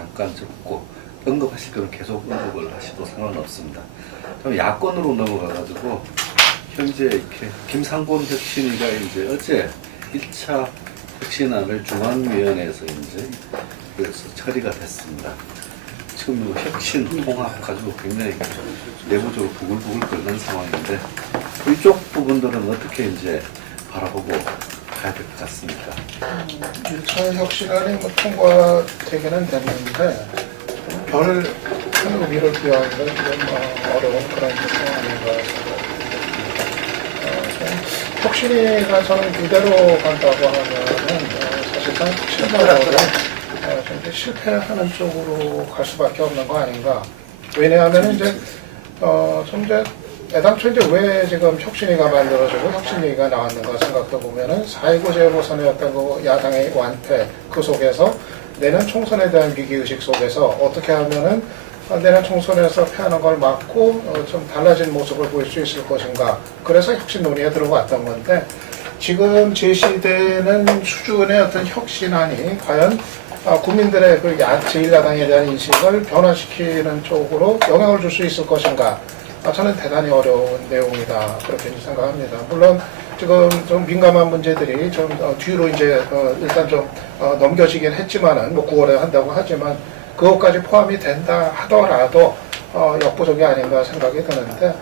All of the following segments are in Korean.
잠깐 적고 언급하실 거는 계속 언급을 하셔도 상관없습니다. 그럼 야권으로 넘어가가지고 현재 이렇게 김상곤 혁신위가 이제 어제 1차 혁신안을 중앙위원회에서 이제 그래서 처리가 됐습니다. 지금 뭐 혁신 통합 가지고 굉장히 내부적으로 부글부글 끓는 상황인데 이쪽 부분들은 어떻게 이제 바라보고 가야 될 것 같습니까? 1차 혁신안이 뭐 통과되기는 됐는데 별을 큰 의미를 부여하기가 좀 어려운 그런 상황인가 생각합니다. 혁신위가 저는 이대로 간다고 하면은 사실상 혁신적으로 좀 실패하는 쪽으로 갈 수밖에 없는 거 아닌가. 왜냐하면 이제 좀 이제 애당초 이제 왜 지금 혁신위가 만들어지고 혁신위가 나왔는가 생각해 보면은 4.19 재보선이었던 그 야당의 완패 그 속에서 내년 총선에 대한 위기의식 속에서 어떻게 하면은 내년 총선에서 패하는 걸 막고 좀 달라진 모습을 보일 수 있을 것인가. 그래서 혁신 논의에 들어갔던 건데 지금 제시되는 수준의 어떤 혁신안이 과연 국민들의 그 제1야당에 대한 인식을 변화시키는 쪽으로 영향을 줄 수 있을 것인가. 저는 대단히 어려운 내용이다. 그렇게 생각합니다. 물론 지금 좀 민감한 문제들이 좀 뒤로 이제 일단 좀 넘겨지긴 했지만은 뭐 9월에 한다고 하지만 그것까지 포함이 된다 하더라도 역부족이 아닌가 생각이 드는데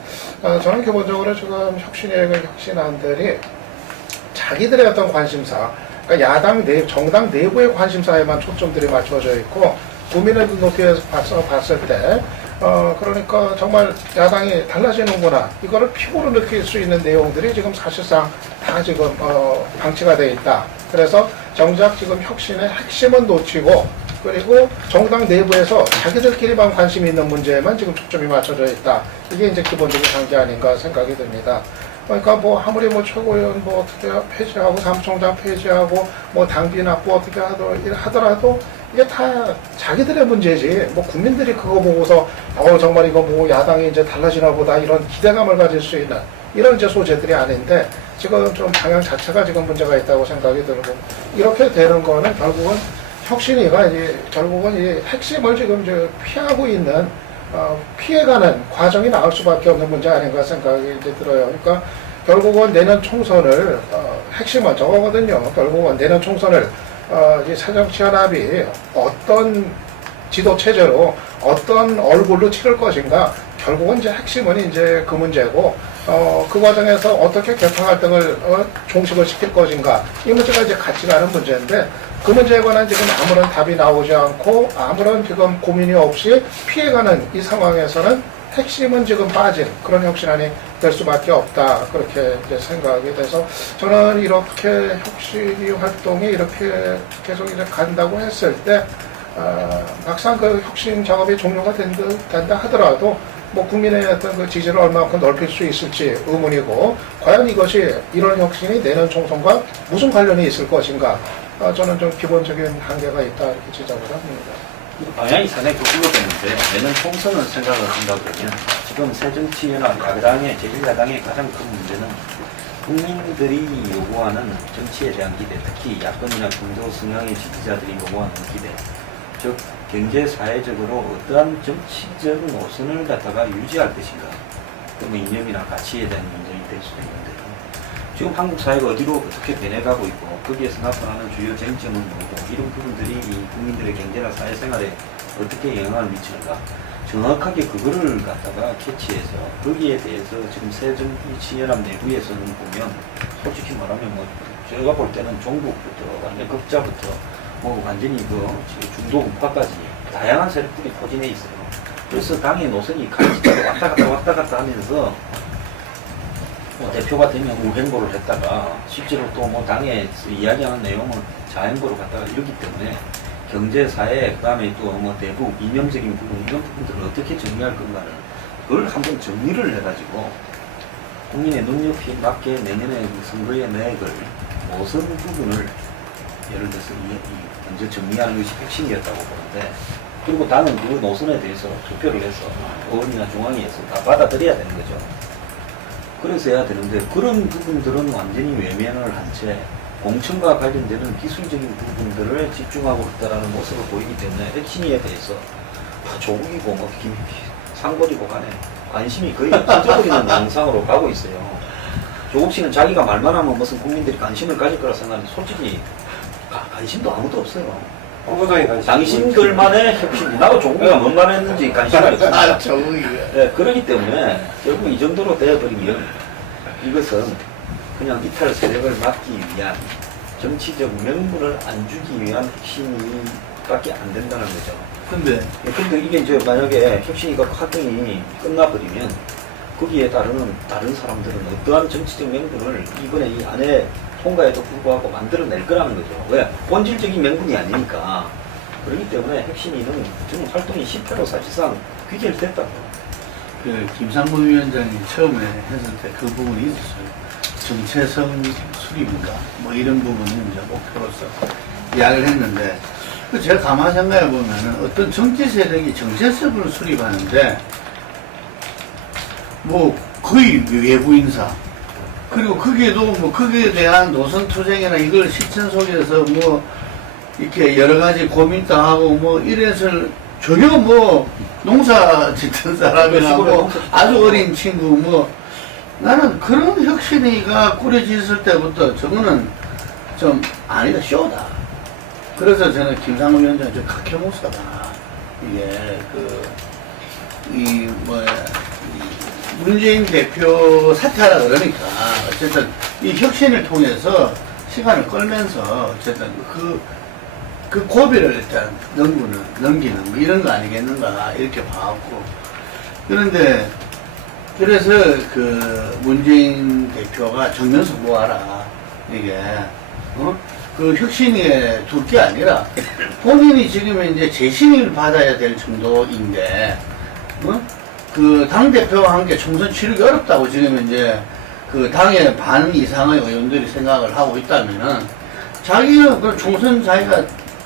저는 기본적으로 지금 혁신안들이 자기들의 어떤 관심사, 그러니까 야당 정당 내부의 관심사에만 초점들이 맞춰져 있고 국민의 눈높이에서 봤을 때 그러니까 정말 야당이 달라지는구나 이거를 피부로 느낄 수 있는 내용들이 지금 사실상 다 지금 방치가 돼 있다. 그래서 정작 지금 혁신의 핵심은 놓치고 그리고 정당 내부에서 자기들끼리만 관심이 있는 문제에만 지금 초점이 맞춰져 있다. 이게 이제 기본적인 관계 아닌가 생각이 듭니다. 그러니까 뭐 아무리 뭐 최고위원 뭐 어떻게 폐지하고 사무총장 폐지하고 뭐 당비 납부 어떻게 하더라도 이게 다 자기들의 문제지 뭐 국민들이 그거 보고서 정말 이거 뭐 야당이 이제 달라지나 보다 이런 기대감을 가질 수 있는 이런 이제 소재들이 아닌데 지금 좀 방향 자체가 지금 문제가 있다고 생각이 들고 이렇게 되는 거는 결국은 혁신위가 이제 결국은 이 핵심을 지금 이제 피하고 있는 피해가는 과정이 나올 수밖에 없는 문제 아닌가 생각이 이제 들어요. 그러니까 결국은 내년 총선을 핵심은 저거거든요. 결국은 내년 총선을 이 새정치연합이 어떤 지도 체제로 어떤 얼굴로 치를 것인가 결국은 이제 핵심은 이제 그 문제고 그 과정에서 어떻게 개파 갈등을 종식을 시킬 것인가 이 문제가 이제 같이 가는 문제인데 그 문제에 관한 지금 아무런 답이 나오지 않고 아무런 지금 고민이 없이 피해가는 이 상황에서는 핵심은 지금 빠진 그런 혁신안이 될 수밖에 없다. 그렇게 이제 생각이 돼서 저는 이렇게 혁신위 활동이 이렇게 계속 이제 간다고 했을 때 막상 그 혁신 작업이 종료가 된다 하더라도 뭐 국민의 어떤 그 지지를 얼마만큼 넓힐 수 있을지 의문이고 과연 이것이 이런 혁신이 내년 총선과 무슨 관련이 있을 것인가 저는 좀 기본적인 한계가 있다 이렇게 지적을 합니다. 방향이 상당히 구분되는데 내년 총선을 생각을 한다 그러면 지금 새정치연합 야당의 제1야당의 가장 큰 문제는 국민들이 요구하는 정치에 대한 기대, 특히 야권이나 중도 성향의 지지자들이 요구하는 기대, 즉 경제 사회적으로 어떠한 정치적 노선을 갖다가 유지할 것인가, 그러면 이념이나 가치에 대한 문제이 될 수도 있는데 지금 한국 사회가 어디로 어떻게 변해가고 있고 거기에서 나타나는 주요 쟁점은 뭐고 이런 부분들이 이 국민들의 경제나 사회생활에 어떻게 영향을 미치는가 정확하게 그거를 갖다가 캐치해서 거기에 대해서 지금 새정치연합 내부에서는 보면 솔직히 말하면 뭐 제가 볼 때는 종북부터 완전 극자부터 뭐 완전히 그 중도 우파까지 다양한 세력들이 포진해 있어요. 그래서 당의 노선이 갈지자로 왔다 갔다 하면서 뭐 대표가 되면 우행보를 했다가 실제로 또 뭐 당에서 이야기하는 내용은 자행보로 갔다가 이러기 때문에 경제, 사회, 그 다음에 또 뭐 대북, 이념적인 부분 이런 부분들을 어떻게 정리할 건가를 그걸 한번 정리를 해가지고 국민의 눈높이에 맞게 내년에 선거에 내걸 무슨 부분을 예를 들어서 먼저 정리하는 것이 핵심이었다고 보는데 그리고 당은 그 노선에 대해서 투표를 해서 의원이나 중앙위에서 다 받아들여야 되는 거죠. 그래서 해야 되는데 그런 부분들은 완전히 외면을 한 채 공천과 관련되는 기술적인 부분들을 집중하고 있다는 모습을 보이기 때문에 혁신위에 대해서 조국이고 뭐 상권이고 간에 관심이 거의 없어져버리는 양상으로 가고 있어요. 조국 씨는 자기가 말만 하면 무슨 국민들이 관심을 가질 거라 생각하는데 솔직히 관심도 아무도 없어요. 홍보장이 관심. 당신들만의 혁신, 나도 조국이가 뭔가 했는지 관심이 없어요. 아, 저기. 네, 그렇기 때문에 결국 이 정도로 되어버리면 이것은 그냥 이탈 세력을 막기 위한 정치적 명분을 안 주기 위한 혁신이밖에 안 된다는 거죠. 근데 근데 이게 이제 만약에 혁신이가 활동이 끝나버리면 거기에 따르는 다른 사람들은 어떠한 정치적 명분을 이번에 이 안에 통과에도 불구하고 만들어낼 거라는 거죠. 왜? 본질적인 명분이 아니니까. 그렇기 때문에 혁신이는 지금 활동이 실패로 사실상 귀결됐다고. 그 김상곤 위원장이 처음에 했을 때 그 부분이 있었어요. 정체성 수립인가 뭐 이런 부분은 이제 목표로서 이야기를 했는데 그 제가 가만히 생각해 보면은 어떤 정치 세력이 정체성을 수립하는데 뭐 거의 외부 인사 그리고 거기에도 뭐 거기에 대한 노선 투쟁이나 이걸 실천 속에서 뭐 이렇게 여러 가지 고민도 하고 뭐 이래서 전혀 뭐 농사 짓는 사람이나 뭐 아주 어린 친구 뭐 나는 그런 혁신위가 꾸려졌을 때부터 저거는 좀 아니다 쇼다. 그래서 저는 김상훈 위원장이 좀 각해무사다. 이게 이 문재인 대표 사퇴하라 그러니까 어쨌든 이 혁신을 통해서 시간을 끌면서 어쨌든 그 고비를 일단 넘기는 뭐 이런 거 아니겠는가 이렇게 봐왔고 그런데 그래서 그 문재인 대표가 정면 승부하라 이게 그 혁신에 둘 게 아니라 본인이 지금 이제 재신임을 받아야 될 정도인데 그 당대표와 함께 총선 치르기 어렵다고 지금 이제 그 당의 반 이상의 의원들이 생각을 하고 있다면은 자기는 그 총선 자기가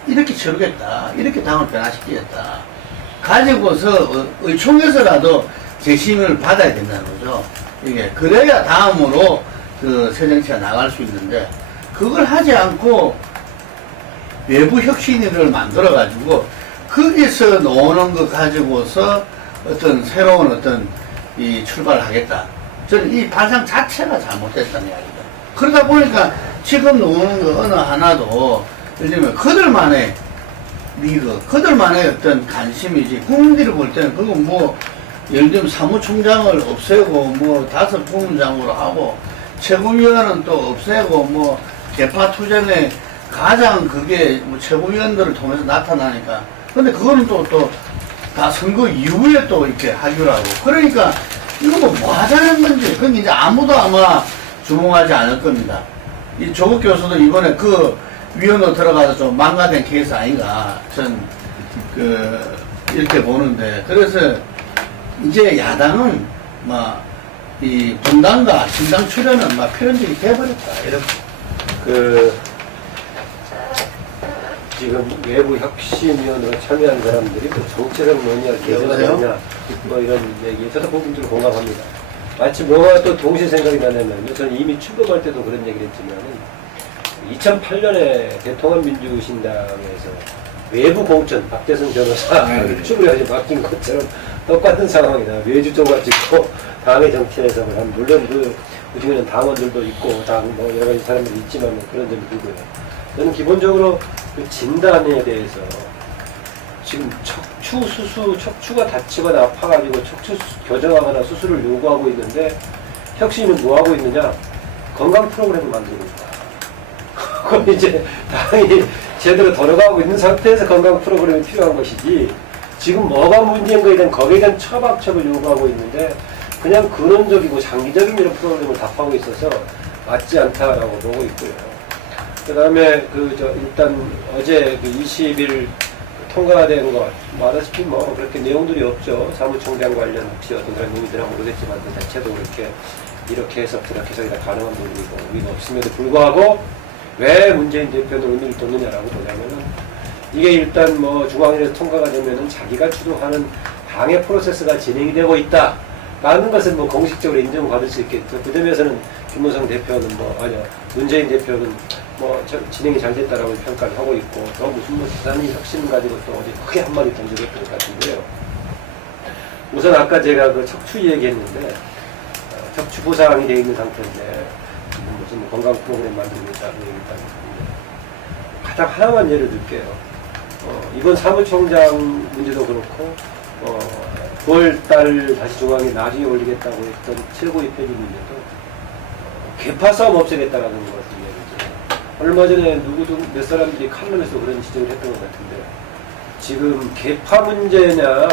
이렇게 치르겠다 이렇게 당을 변화시키겠다 가지고서 의총에서라도 재심을 받아야 된다는 거죠. 이게 그래야 다음으로 그 새정치가 나갈 수 있는데 그걸 하지 않고 외부 혁신위를 만들어 가지고 거기서 나오는 거 가지고서 어떤 새로운 어떤 이 출발을 하겠다. 저는 이 발상 자체가 잘못됐다는 이야기죠. 그러다 보니까 지금 나오는 거 어느 하나도 예를 들면 그들만의 리그, 그들만의 어떤 관심이지 국민들이 볼 때는 그건 뭐 예를 들면 사무총장을 없애고 뭐 5 부문장으로 하고 최고위원은 또 없애고 뭐 개파 투쟁에 가장 그게 뭐 최고위원들을 통해서 나타나니까 근데 그거는 또 다 선거 이후에 또 이렇게 하기로 하고 그러니까 이거 뭐 하자는 건지 그건 이제 아무도 아마 주목하지 않을 겁니다. 이 조국 교수도 이번에 그 위원으로 들어가서 좀 망가된 케이스 아닌가 전 이렇게 보는데 그래서 이제 야당은 막 이 분당과 진당 출연은 막 필연적이 돼버렸다 이렇게 지금 외부 혁신위원으로 참여한 사람들이 그 정체적 논의와 개선하느냐 뭐 이런 얘기 저도 그 부분들을 공감합니다. 마치 뭐가 또 동시에 생각이 나냐면 저는 이미 출범할 때도 그런 얘기를 했지만 2008년에 대통합 민주신당에서 외부 공천 박대선 변호사 출범해서 맡긴 것처럼 똑같은 상황이다. 외주조 가지고 당의 정치에 해석을 하면 물론 그 요즘에는 당원들도 있고 당 뭐 여러 가지 사람들이 있지만 그런 점이 들고요. 저는 기본적으로 그 진단에 대해서 지금 척추가 다치거나 아파가지고 척추 교정하거나 수술을 요구하고 있는데 혁신은 뭐 하고 있느냐? 건강 프로그램을 만들고 있다. 그럼 이제 당이 제대로 돌아가고 있는 상태에서 건강 프로그램이 필요한 것이지 지금 뭐가 문제인 거에 대한 거기에 대한 처방책을 요구하고 있는데 그냥 근원적이고 장기적인 이런 프로그램을 답하고 있어서 맞지 않다라고 보고 있고요. 그 다음에 일단 어제 20일 통과가 된 것, 말하시피 뭐 그렇게 내용들이 없죠. 사무총장 관련 혹시 어떤 그런 의미들은 모르겠지만 그 자체도 이렇게 해서 그렇게 해석이 다 가능한 부분이고 의미가 없음에도 불구하고 왜 문재인 대표는 의미를 뒀느냐라고 보자면은 이게 일단 뭐 중앙위에서 통과가 되면은 자기가 주도하는 당의 프로세스가 진행이 되고 있다. 라는 것은 뭐 공식적으로 인정받을 수 있겠죠. 그 점에서는 김무성 대표는 문재인 대표는 진행이 잘 됐다라고 평가를 하고 있고 또 무슨 대단히 혁신 가지고 또 어제 크게 한마디 던져줬던 것 같은데요. 우선 아까 제가 그 척추 얘기했는데 척추 부상이 되어 있는 상태인데 무슨 건강 프로그램 만들겠다고 얘기했다는데 가장 하나만 예를 들게요. 이번 사무총장 문제도 그렇고 9월달 다시 중앙에 나중에 올리겠다고 했던 최고위 폐지 문제도 개파 싸움 없애겠다라는 것을 얘기죠. 얼마 전에 누구도 몇 사람들이 칼럼에서 그런 지적을 했던 것 같은데 지금 개파 문제냐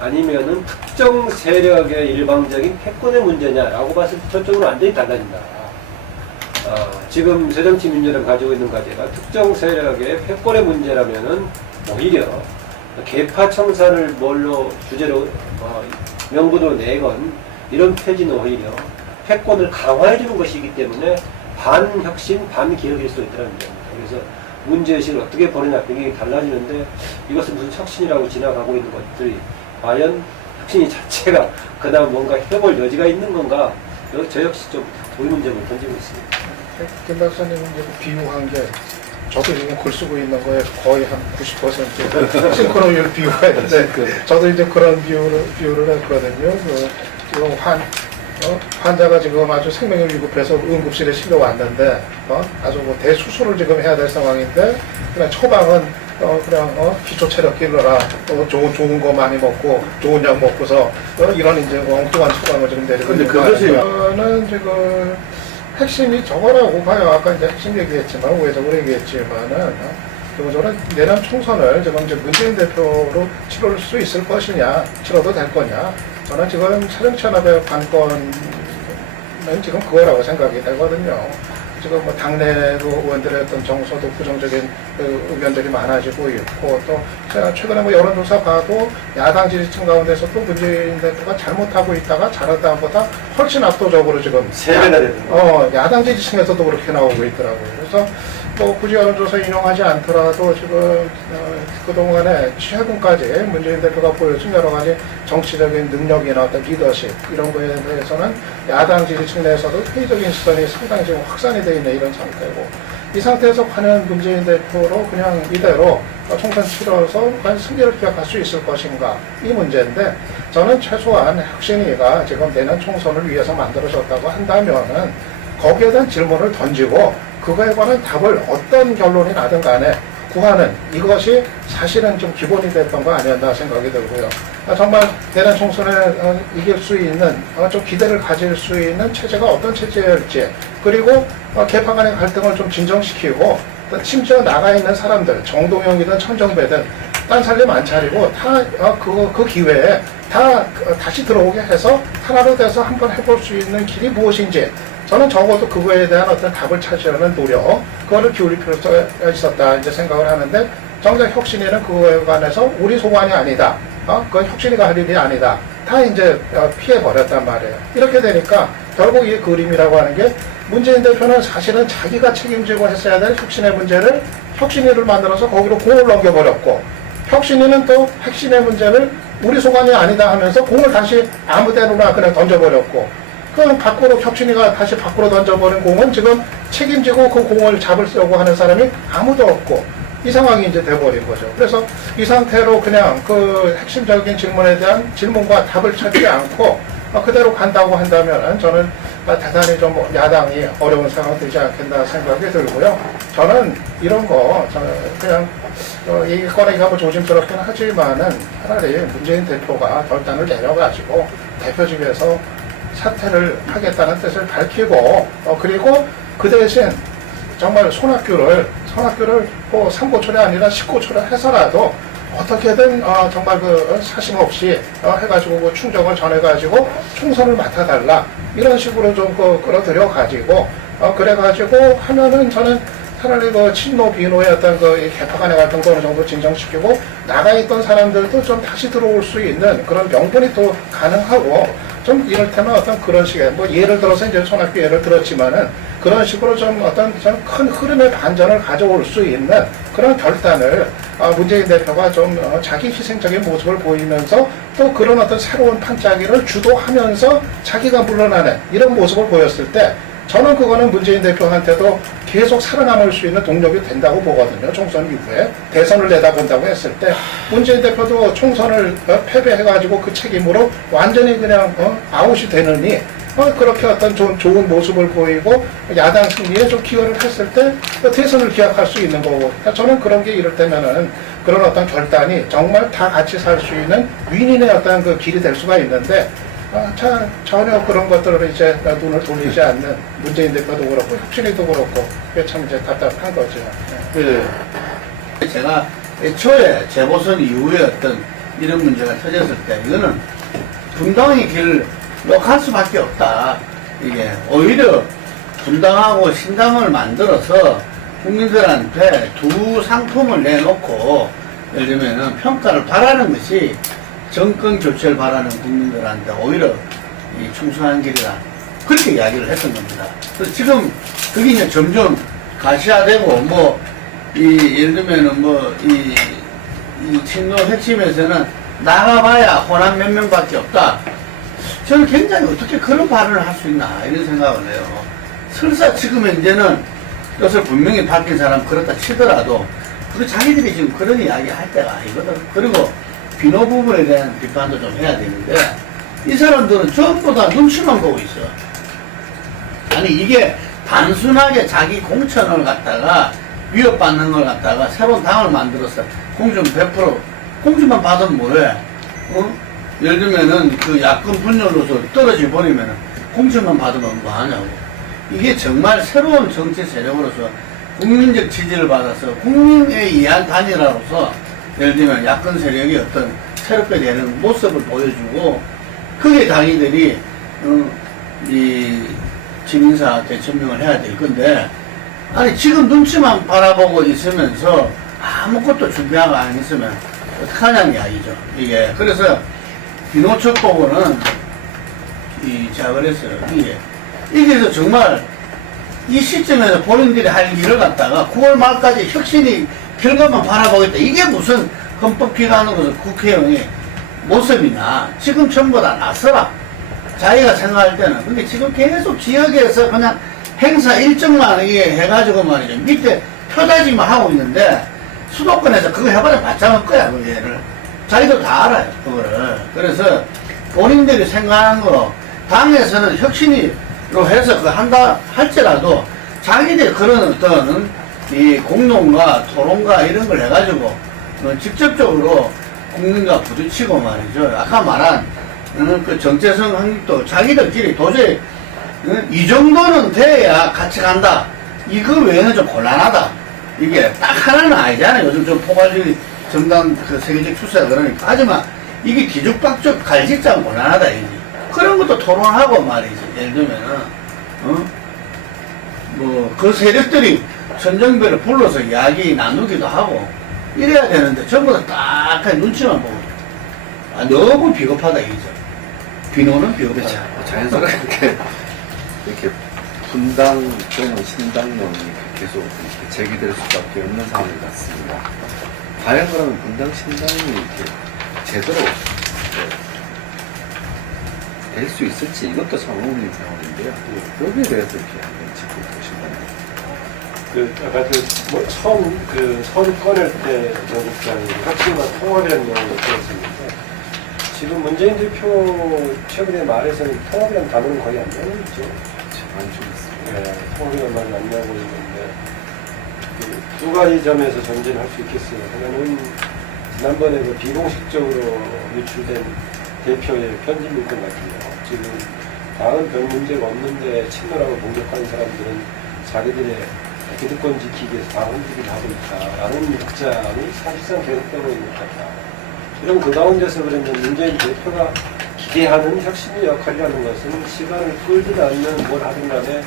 아니면은 특정 세력의 일방적인 패권의 문제냐라고 봤을 때 저쪽으로 완전히 달라진다. 지금 새정치민주연합이 가지고 있는 과제가 특정 세력의 패권의 문제라면은 오히려 개파 청산을 뭘로 주제로 명분으로 내건 이런 폐지는 오히려 패권을 강화해주는 것이기 때문에 반혁신, 반개혁일 수 있다는 겁니다. 그래서 문제의식을 어떻게 버리냐 굉장히 달라지는데 이것은 무슨 혁신이라고 지나가고 있는 것들이 과연 혁신이 자체가 그다음 뭔가 해볼 여지가 있는 건가 저 역시 좀 의문점을 던지고 있습니다. 김 박사님은 이제 비유한 게 저도 지금 글 쓰고 있는 거에 거의 한 90% 싱크로율 비유가 있는데 저도 이제 그런 비유를 했거든요. 지금 환자가 지금 아주 생명을 위급해서 응급실에 실려왔는데 아주 뭐 대수술을 지금 해야 될 상황인데 그냥 처방은 그냥 기초 체력 길러라 좋은 거 많이 먹고 좋은 약 먹고서 이런 이제 엉뚱한 처방을 지금 내리고 근데 있는 거 그것이 저는 지금 핵심이 저거라고 봐요. 아까 이제 핵심 얘기했지만 우회적으로 얘기했지만은 저는 내년 총선을 지금 이제 문재인 대표로 치를 수 있을 것이냐, 치러도 될 거냐. 저는 지금 새정치연합의 관건은 지금 그거라고 생각이 되거든요. 지금 뭐 당내도 의원들의 어떤 정서도 부정적인 의견들이 많아지고 있고 또 최근에 뭐 여론조사 봐도 야당 지지층 가운데서 또 문재인 대표가 잘못하고 있다가 잘하다보다 훨씬 압도적으로 지금 3배나 되는 야당 지지층에서도 그렇게 나오고 있더라고요. 그래서 뭐 굳이 여론조사 인용하지 않더라도 지금 그동안에 최근까지 문재인 대표가 보여준 여러 가지 정치적인 능력이나 어떤 리더십 이런 거에 대해서는 야당 지지층 내에서도 회의적인 시선이 상당히 지금 확산이 되어 있는 이런 상태고 이 상태에서 과연 문재인 대표로 그냥 이대로 총선 치러서 과연 승리를 기약할 수 있을 것인가 이 문제인데 저는 최소한 혁신위가 지금 내년 총선을 위해서 만들어졌다고 한다면은 거기에 대한 질문을 던지고 그거에 관한 답을 어떤 결론이 나든 간에 구하는 이것이 사실은 좀 기본이 됐던 거 아니었나 생각이 들고요. 정말 내년 총선에 이길 수 있는 좀 기대를 가질 수 있는 체제가 어떤 체제일지 그리고 개파 간의 갈등을 좀 진정시키고 심지어 나가 있는 사람들 정동영이든 천정배든 딴 살림 안 차리고 다 그 기회에 다 다시 들어오게 해서 하나로 돼서 한번 해볼 수 있는 길이 무엇인지 저는 적어도 그거에 대한 어떤 답을 찾으려는 노력, 그거를 기울일 필요가 있었다 이제 생각을 하는데 정작 혁신위는 그거에 관해서 우리 소관이 아니다. 그건 혁신위가 할 일이 아니다. 다 이제 피해버렸단 말이에요. 이렇게 되니까 결국 이 그림이라고 하는 게 문재인 대표는 사실은 자기가 책임지고 했어야 될 혁신의 문제를 혁신위를 만들어서 거기로 공을 넘겨버렸고 혁신위는 또 핵심의 문제를 우리 소관이 아니다 하면서 공을 다시 아무 데나 그냥 던져버렸고 그럼 밖으로 혁신위가 다시 밖으로 던져버린 공은 지금 책임지고 그 공을 잡으려고 하는 사람이 아무도 없고 이 상황이 이제 돼버린 거죠. 그래서 이 상태로 그냥 그 핵심적인 질문에 대한 질문과 답을 찾지 않고 그대로 간다고 한다면 저는 대단히 좀 야당이 어려운 상황이 되지 않겠나 생각이 들고요. 저는 이런 거 저는 그냥 이 꺼내기가 뭐 조심스럽긴 하지만은 차라리 문재인 대표가 결단을 내려가지고 대표직에서 사퇴를 하겠다는 뜻을 밝히고 그리고 그 대신 정말 손학규를 뭐 3고초례 아니라 10고초례 해서라도 어떻게든 정말 그 사심 없이 해가지고 그 충정을 전해가지고 총선을 맡아달라 이런 식으로 좀 끌어들여 가지고 그래가지고 하면은 저는 차라리 그 친노 비노의 어떤 그 개파 간의 갈등도 어느 정도 진정시키고 나가 있던 사람들도 좀 다시 들어올 수 있는 그런 명분이 또 가능하고 좀 이를테면 어떤 그런 식의 뭐 예를 들어서 이제 손학규 예를 들었지만은 그런 식으로 좀 어떤 큰 흐름의 반전을 가져올 수 있는 그런 결단을 문재인 대표가 좀 자기 희생적인 모습을 보이면서 또 그런 어떤 새로운 판짜기를 주도하면서 자기가 물러나는 이런 모습을 보였을 때 저는 그거는 문재인 대표한테도 계속 살아남을 수 있는 동력이 된다고 보거든요. 총선 이후에 대선을 내다본다고 했을 때 문재인 대표도 총선을 패배해가지고 그 책임으로 완전히 그냥 아웃이 되느니 그렇게 어떤 좋은 모습을 보이고 야당 승리에 좀 기여를 했을 때 대선을 기약할 수 있는 거고, 그러니까 저는 그런 게 이럴 때면은 그런 어떤 결단이 정말 다 같이 살 수 있는 윈윈의 어떤 그 길이 될 수가 있는데 전혀 그런 것들을 이제 눈을 돌리지 않는 문재인 대표도 그렇고 혁신이도 그렇고 그게 참 이제 답답한 거죠. 제가 애초에 재보선 이후에 어떤 이런 문제가 터졌을 때 이거는 분당의 길로 갈 수밖에 없다. 이게 오히려 분당하고 신당을 만들어서 국민들한테 두 상품을 내놓고 예를 들면 평가를 바라는 것이 정권 교체를 바라는 국민들한테 오히려 충성한 길이다. 그렇게 이야기를 했던 겁니다. 그래서 지금 그게 이제 점점 가시화되고 예를 들면은 이 친노 핵심에서는 나가봐야 호남 몇 명밖에 없다. 저는 굉장히 어떻게 그런 발언을 할 수 있나 이런 생각을 해요. 설사 지금 현재는 뜻을 분명히 밝힌 사람 그렇다 치더라도 그 자기들이 지금 그런 이야기 할 때가 아니거든. 그리고 비노 부분에 대한 비판도 좀 해야 되는데 이 사람들은 전부 다 눈치만 보고 있어. 아니 이게 단순하게 자기 공천을 갖다가 위협받는 걸 갖다가 새로운 당을 만들어서 공천 100% 공천만 받으면 뭐해? 예를 들면은 그 야권 분열로서 떨어져 버리면은 공천만 받으면 뭐 하냐고. 이게 정말 새로운 정치 세력으로서 국민적 지지를 받아서 국민에 의한 단일화로서 예를 들면 야권 세력이 어떤 새롭게 되는 모습을 보여주고 그게 자기들이 이 지민사 대천명을 해야 될 건데 아니 지금 눈치만 바라보고 있으면서 아무것도 준비하고 안 있으면 어떡하냐는 이야기죠. 이게 그래서 비노철법은 제가 그랬어요. 이게서 정말 이 시점에서 본인들이 할 일을 갖다가 9월 말까지 혁신이 결과만 바라보겠다. 이게 무슨 헌법 피가하는 국회의원의 모습이냐. 지금 전부 다 나서라. 자기가 생각할 때는. 근데 지금 계속 지역에서 그냥 행사 일정만 이게 해가지고 말이죠. 밑에 표다지만 하고 있는데 수도권에서 그거 해봐야 마찬가지일 거야. 그게를. 자기도 다 알아요. 그거를. 그래서 본인들이 생각하는 거 당에서는 혁신으로 해서 그거 한다 할지라도 자기들이 그런 어떤 이 공론과 토론과 이런 걸 해가지고 직접적으로 국민과 부딪히고 말이죠. 아까 말한 그 정체성 확립도 자기들끼리 도저히 이 정도는 돼야 같이 간다. 이거 외에는 좀 곤란하다. 이게 딱 하나는 아니잖아요. 요즘 좀 포괄적인 정당 그 세계적 추세가 그러니까. 하지만 이게 뒤죽박죽 갈짓자면 곤란하다. 이게. 그런 것도 토론하고 말이지. 예를 들면은, 그 세력들이 선정별을 불러서 이야기 나누기도 하고 이래야 되는데 전부 다 딱하게 눈치만 보고. 너무 비겁하다, 이거죠. 비노는 비겁하다. 자연스럽게 이렇게 분당 또는 신당론이 계속 이렇게 제기될 수밖에 없는 상황 같습니다. 과연 그러면 분당 신당이 이렇게 제대로 될 수 있을지 이것도 참 의문인 상황인데요. 여기에 대해서 이렇게 한번 짚고 보시면 처음 선 꺼낼 때 전국장이 혁신과 통합이라는 용어를 들었었는데 지금 문재인 대표 최근에 말에서는 통합이라는 단어는 거의 안 나오고 있죠. 안 좋겠습니다. 네, 통합이라는 말은 안 나오고 있는데 두 가지 점에서 전진할 수 있겠어요. 하나는 지난번에 비공식적으로 유출된 대표의 편집 문건 같은 거 지금 다른 별 문제가 없는데 친노라고 공격하는 사람들은 자기들의 기득권 지키기 위해서 다 흔들기를 하고 있다라는 입장이 사실상 계속되고 있는 것 같다. 이런 그 가운데서 그러면 문재인 대표가 기대하는 혁신의 역할이라는 것은 시간을 끌든 않는 뭘 하든 간에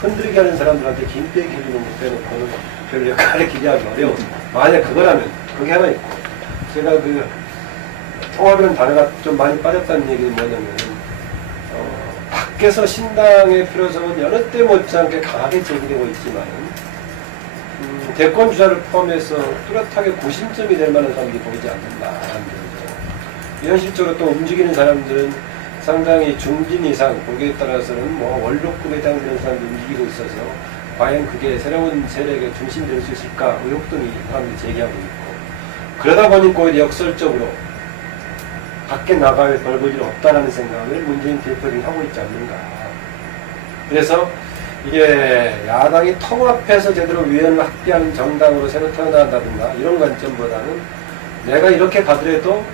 흔들게 하는 사람들한테 긴 빼 기르는 것 빼놓고는 별 역할을 기대하기 어려워. 만약 그거라면 그게 하나 있고 제가 통합이라는 단어가 좀 많이 빠졌다는 얘기는 뭐냐면 밖에서 신당의 필요성은 여러 때 못지않게 강하게 제기되고 있지만 대권 주자를 포함해서 뚜렷하게 구심점이 될 만한 사람들이 보이지 않는다라는 거죠. 현실적으로 또 움직이는 사람들은 상당히 중진 이상, 거기에 따라서는 뭐 원로급에 해당되는 사람들이 움직이고 있어서 과연 그게 새로운 세력의 중심이 될 수 있을까 의혹도 사람들이 제기하고 있고, 그러다 보니까 오히려 역설적으로 밖에 나갈 벌거지가 없다는 생각을 문재인 대표가 하고 있지 않는가. 그래서 이게 야당이 통합해서 제대로 위원을 확대하는 정당으로 새로 태어난다든가 이런 관점보다는 내가 이렇게 가더라도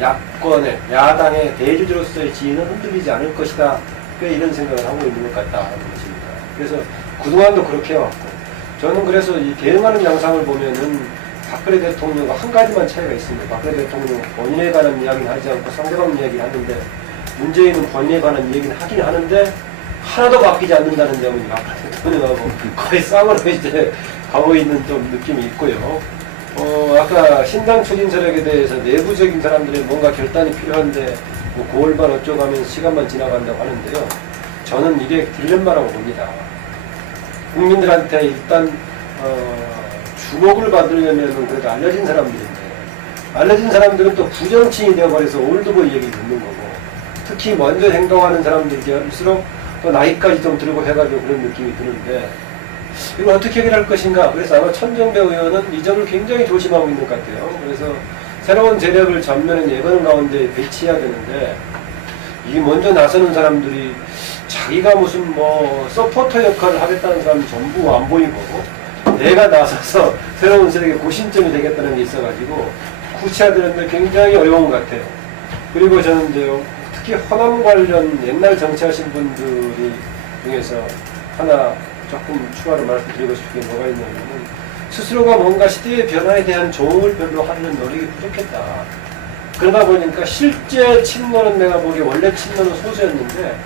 야권의, 야당의 대주주로서의 지위는 흔들리지 않을 것이다. 꽤 이런 생각을 하고 있는 것 같다는 것입니다. 그래서 그동안도 그렇게 해왔고, 저는 그래서 이 대응하는 양상을 보면은 박근혜 대통령과 한 가지만 차이가 있습니다. 박근혜 대통령은 본인에 관한 이야기는 하지 않고 상대방 이야기를 하는데, 문재인은 본인에 관한 이야기는 하긴 하는데 하나도 바뀌지 않는다는 점은 박근혜 대통령하고 거의 쌍으로 이제 가고 있는 좀 느낌이 있고요. 아까 신당 추진 세력에 대해서 내부적인 사람들의 뭔가 결단이 필요한데 뭐 9월만 어쩌고 하면서 시간만 지나간다고 하는데요. 저는 이게 딜레마라고 봅니다. 국민들한테 일단 주목을 받으려면 그래도 알려진 사람들인데, 알려진 사람들은 또 부정치인이 되어버려서 올드보이 얘기를 듣는 거고, 특히 먼저 행동하는 사람들일수록 또 나이까지 좀 들고 해가지고 그런 느낌이 드는데, 이걸 어떻게 해결할 것인가. 그래서 아마 천정배 의원은 이 점을 굉장히 조심하고 있는 것 같아요. 그래서 새로운 세력을 전면에 내거는 가운데 배치해야 되는데, 이 먼저 나서는 사람들이 자기가 무슨 뭐 서포터 역할을 하겠다는 사람이 전부 안 보이고, 내가 나서서 새로운 세력의 고심점이 되겠다는 게 있어가지고 구체화되는데 굉장히 어려운 것 같아요. 그리고 저는 이제 특히 호남 관련 옛날 정치하신 분들이 중에서 하나 조금 추가로 말씀드리고 싶은 게 뭐가 있냐면은, 스스로가 뭔가 시대의 변화에 대한 조언을 별로 하려는 노력이 부족했다. 그러다 보니까 실제 친노는 내가 보기에 원래 친노는 소수였는데,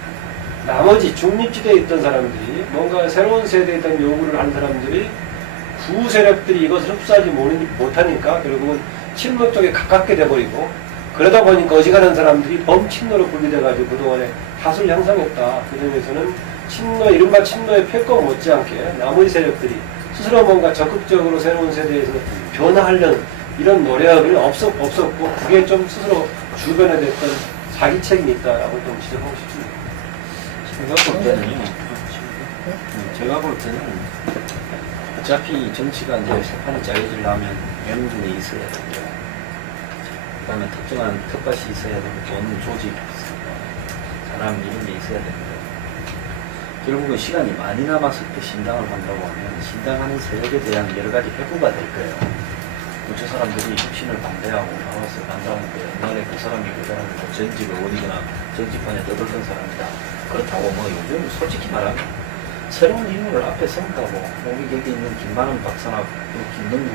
나머지 중립지대에 있던 사람들이 뭔가 새로운 세대에 대한 요구를 하는 사람들이 구 세력들이 이것을 흡수하지 못하니까 결국은 친노 쪽에 가깝게 돼버리고, 그러다 보니까 어지간한 사람들이 범친노로 분리돼가지고 그동안에 다수를 형성했다. 그 점에서는 친노, 이른바 친노의 패권 못지않게 나머지 세력들이 스스로 뭔가 적극적으로 새로운 세대에서 변화하려는 이런 노력이 없었고, 그게 좀 스스로 주변에 됐던 사기책이 있다라고 좀 지적하고 싶습니다. 제가 볼 때는 어차피 정치가 이제 세판이 짜여지려면 명분이 있어야 되고, 그 다음에 특정한 텃밭이 있어야 되고, 돈, 조직, 사람 이런 게 있어야 되는데, 결국은 시간이 많이 남았을 때 신당을 한다고 하면 신당하는 세력에 대한 여러 가지 회부가 될 거예요. 저 사람들이 혁신을 반대하고 나와서 반대하는데, 옛날에 그 사람이 그 사람이 전직 의원이거나 정치판에 떠들던 사람이다. 그렇다고 뭐 요즘 솔직히 말하면 새로운 인물을 앞에 세운다고 호미객에 있는 김만원 박사나 김동구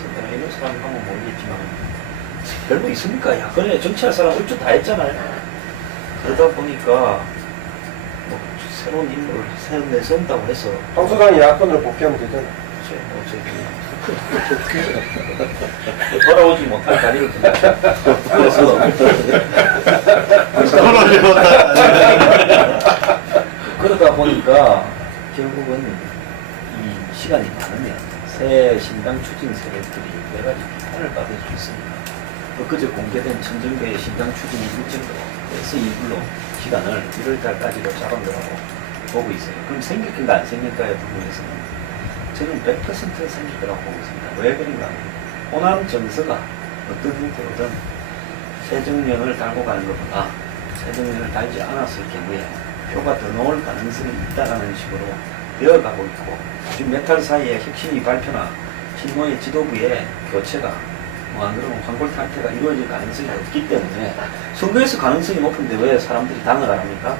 선배나 이런 사람 하면 모르겠지만 별거 있습니까? 야권에 정치할 사람 얼추 다 했잖아요. 그러다 보니까 뭐 새로운 인물을 세운다고 해서 황소장이 야권으로 복귀하면 되잖아요. 돌아오지 못할 다리를 그래서 돌아오지 못할 그러다 보니까 결국은 이 시간이 많으면 새 신당 추진 세력들이 여러 가지 비판을 받을 수 있습니다. 그제 공개된 천정배의 신당 추진이 일정도 S2불로 시간을 1월달까지로 잡은 거라고 보고 있어요. 그럼 생길까 안 생길까의 부분에서는 저는 100% 생길 거라고 보고 있습니다. 왜 그런가 하면 호남 정서가 어떤 형태로든 새정년을 달고 가는 것보다 새정년을 달지 않았을 경우에 표가 더 나올 가능성이 있다는 식으로 되어가고 있고, 지금 몇 달 사이에 혁신위 발표나 친노의 지도부의 교체가 안 그러면 황골탈퇴가 이루어질 가능성이 없기 때문에 선거에서 가능성이 높은데 왜 사람들이 당을 안 합니까?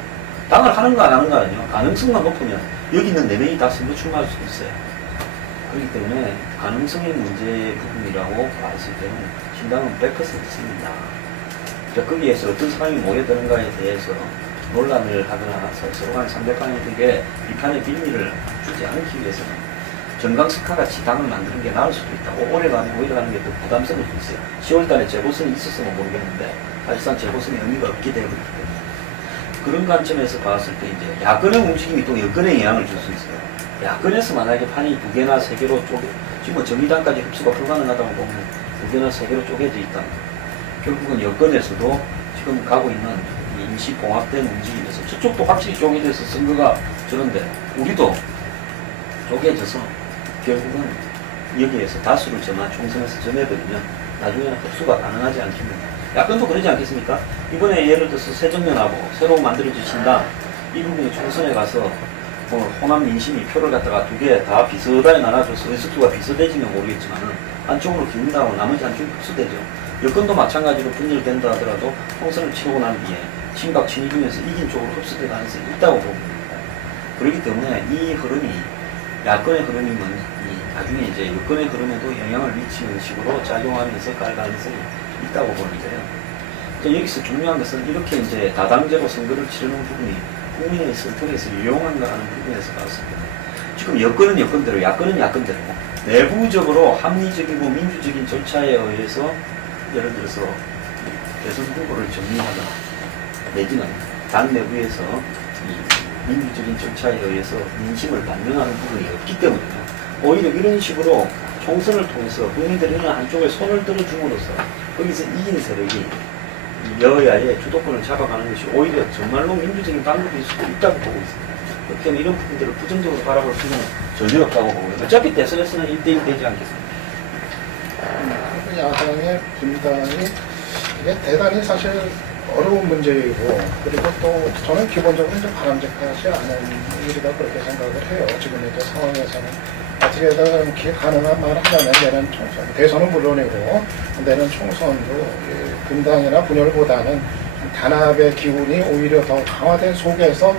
당을 하는가 안 하는가 아니요. 가능성만 높으면 여기 있는 4명이 다 선거 출마할 수도 있어요. 그렇기 때문에 가능성의 문제 부분이라고 봤을 때는 신당은 100% 있습니다. 거기에서 어떤 사람이 모여드는가에 대해서 논란을 하거나 서로 간 상대방에게 비판의 빌미를 주지 않기 위해서는 정강석화같이 당을 만드는 게 나을 수도 있다. 오래가는 게 더 부담스러울 수 있어요. 10월달에 재보선이 있었으면 모르겠는데 사실상 재보선이 의미가 없게 되고 있기 때문에 그런 관점에서 봤을 때 이제 야권의 움직임이 또 여권에 영향을 줄 수 있어요. 야권에서 만약에 판이 2개나 3개로 지금 뭐 정의당까지 흡수가 불가능하다고 보면 2개나 3개로 쪼개져 있다면 결국은 여권에서도 지금 가고 있는 이 임시 봉합된 움직임에서 저쪽도 확실히 쪼개져서 선거가 저런데 우리도 쪼개져서 결국은 여기에서 다수를 총선에서 점해버리면 나중에는 흡수가 가능하지 않겠는가. 야권도 그러지 않겠습니까? 이번에 예를 들어서 새정면하고 새로 만들어진 신당 이 부분이 총선에 가서 뭐 호남 민심이 표를 갖다가 두 개 다 비슷하게 나눠줘서 의석수가 비슷해지면 모르겠지만은 한쪽으로 기운다고 나머지 한쪽이 흡수되죠. 여권도 마찬가지로 분열된다 하더라도 총선을 치르고 난 뒤에 친박 친이 중에서 이긴 쪽으로 흡수될 가능성이 있다고 봅니다. 그렇기 때문에 이 흐름이 야권의 흐름이면 나중에 이제 여권의 흐름에도 영향을 미치는 식으로 작용하면서 갈 가능성이 있다고 보는데요. 이제 여기서 중요한 것은 이렇게 이제 다당제로 선거를 치르는 부분이 국민의 선택에서 유용한가 하는 부분에서 봤을 때 지금 여권은 여권대로 야권은 야권대로 내부적으로 합리적이고 민주적인 절차에 의해서 예를 들어서 대선 후보를 정리하거나 내지는 당 내부에서 이 민주적인 절차에 의해서 민심을 반영하는 부분이 없기 때문에 오히려 이런 식으로 총선을 통해서 국민들이 어느 한쪽에 손을 들어줌으로써 거기서 이긴 세력이 여야의 주도권을 잡아가는 것이 오히려 정말로 민주적인 방법일 수도 있다고 보고 있습니다. 그렇기 때문에 이런 부분들을 부정적으로 바라볼 필요는 전혀 없다고 보고요. 어차피 대선에서는 1대1 되지 않겠습니까? 야당의 분당이 이게 대단히 사실 어려운 문제이고 그리고 또 저는 기본적으로 이제 바람직하지 않은 일이다 그렇게 생각을 해요. 지금 이제 상황에서는 어떻게든 기 가능한 말 하자면 내년 총선, 대선은 물론이고 내년 총선도 분당이나 분열보다는 단합의 기운이 오히려 더 강화된 속에서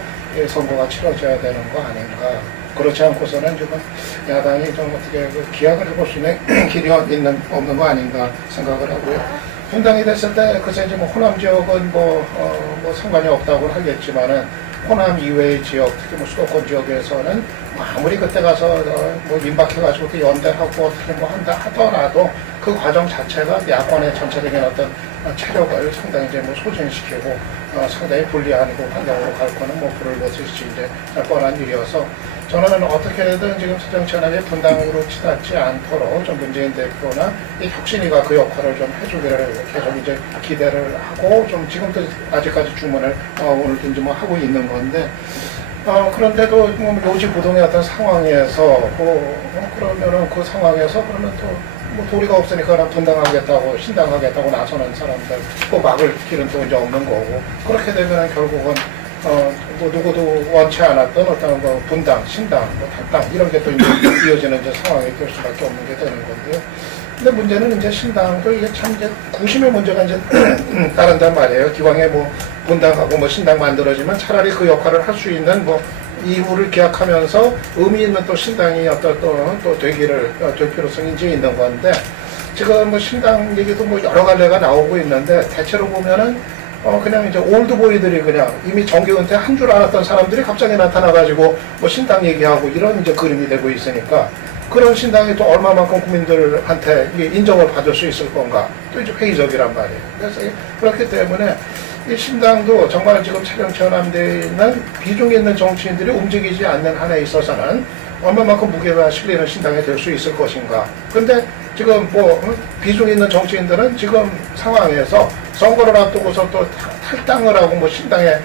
선거가 치러져야 되는 거 아닌가. 그렇지 않고서는 지금 야당이 좀 어떻게 기약을 해볼 수 있는 길이 없는 거 아닌가 생각을 하고요. 분당이 됐을 때, 글쎄 이제 뭐 호남 지역은 뭐 상관이 없다고 하겠지만은 호남 이외의 지역, 특히 뭐 수도권 지역에서는 아무리 그때 가서 뭐 민박해가지고 그 연대하고 어떻게 뭐 한다 하더라도 그 과정 자체가 야권의 전체적인 어떤 체력을 상당히 이제 뭐 소진시키고 상당히 불리한 그 환경으로 갈 거는 뭐 불을 벗으시지 이제 뻔한 일이어서 저는 어떻게든 지금 새정치연합의 분당으로 치닫지 않도록 좀 문재인 대표나 이 혁신이가 그 역할을 좀 해주기를 계속 이제 기대를 하고 좀 지금도 아직까지 주문을 오늘도 이제 뭐 하고 있는 건데 그런데도 뭐 요지부동의 어떤 상황에서 그러면은 그 상황에서 그러면 또 뭐 도리가 없으니까 분당하겠다고 신당하겠다고 나서는 사람들 또 막을 길은 또 이제 없는 거고 그렇게 되면은 결국은 뭐 누구도 원치 않았던 어떤 뭐 분당, 신당, 뭐 탈당 이런 게 또 이제 이어지는 이제 상황이 될 수밖에 없는 게 되는 건데요. 근데 문제는 이제 신당도 이게 참 이제 구심의 문제가 이제 따른단 말이에요. 기왕에 뭐 분당하고 뭐 신당 만들어지면 차라리 그 역할을 할 수 있는 뭐 이후를 기약하면서 의미 있는 또 신당이 어떤 또 될 필요성이 이제 있는 건데 지금 뭐 신당 얘기도 뭐 여러 갈래가 나오고 있는데 대체로 보면은 그냥 이제 올드보이들이 그냥 이미 정기 은퇴 한 줄 알았던 사람들이 갑자기 나타나가지고 뭐 신당 얘기하고 이런 이제 그림이 되고 있으니까 그런 신당이 또 얼마만큼 국민들한테 이게 인정을 받을 수 있을 건가 또 이제 회의적이란 말이에요. 그래서 그렇기 때문에 이 신당도 정말 지금 새정치연합대에 있는 비중 있는 정치인들이 움직이지 않는 한에 있어서는 얼마만큼 무게가 실리는 신당이 될 수 있을 것인가. 근데 지금 뭐 비중 있는 정치인들은 지금 상황에서 선거를 앞두고서 또 탈당을 하고 뭐 신당에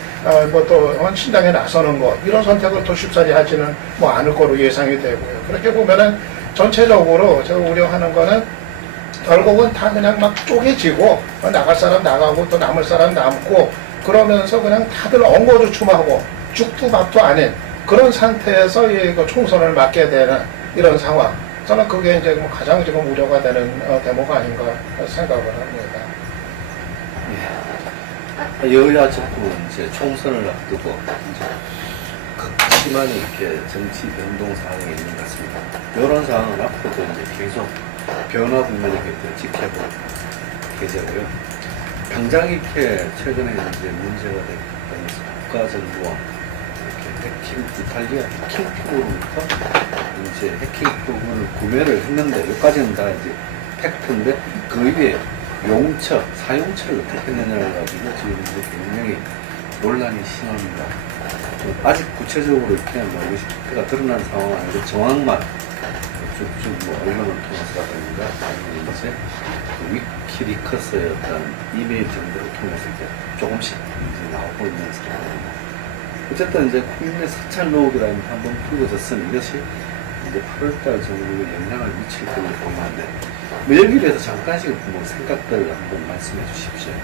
뭐 또 신당에 나서는 거 이런 선택을 또 쉽사리 하지는 뭐 않을 거로 예상이 되고요. 그렇게 보면은 전체적으로 제가 우려하는 거는 결국은 다 그냥 막 쪼개지고 나갈 사람 나가고 또 남을 사람 남고 그러면서 그냥 다들 엉거주춤하고 죽도 밥도 아닌 그런 상태에서 이 총선을 맞게 되는 이런 상황. 저는 그게 이제 뭐 가장 지금 우려가 되는 대목가 아닌가 생각을 합니다. 예. 여야 정부 이제 총선을 앞두고 이제 극심한 이렇게 정치 변동 상황에 있는 것 같습니다. 이런 상황은 앞으로도 이제 계속 변화 국면을 지켜볼 계제고요. 당장 이렇게 최근에 이제 문제가 됐던 국가정보원 해킹, 이탈리아 해킹 프로그램부터 이제 해킹 프로그램을 구매를 했는데 여기까지는 다 이제 팩트인데 그 위에 용처, 사용처를 어떻게 했느냐를 가지고 지금 이제 굉장히 논란이 심합니다. 아직 구체적으로 이렇게 뭐 이것이 팩트가 드러난 상황은 아닌데 정황만 쭉쭉 뭐 언론을 통해서라든가 아니면 이제 위키리커스의 어떤 이메일 정보를 통해서 이제 조금씩 이제 나오고 있는 상황입니다. 어쨌든 이제 국내 사찰 노역이라는 게 한번 불거졌으니 이것이 이제 8월달 정도에 영향을 미칠 걸로 보이는데 뭐 여기에 대해서 잠깐씩 뭐 생각들 한번 말씀해 주십시오.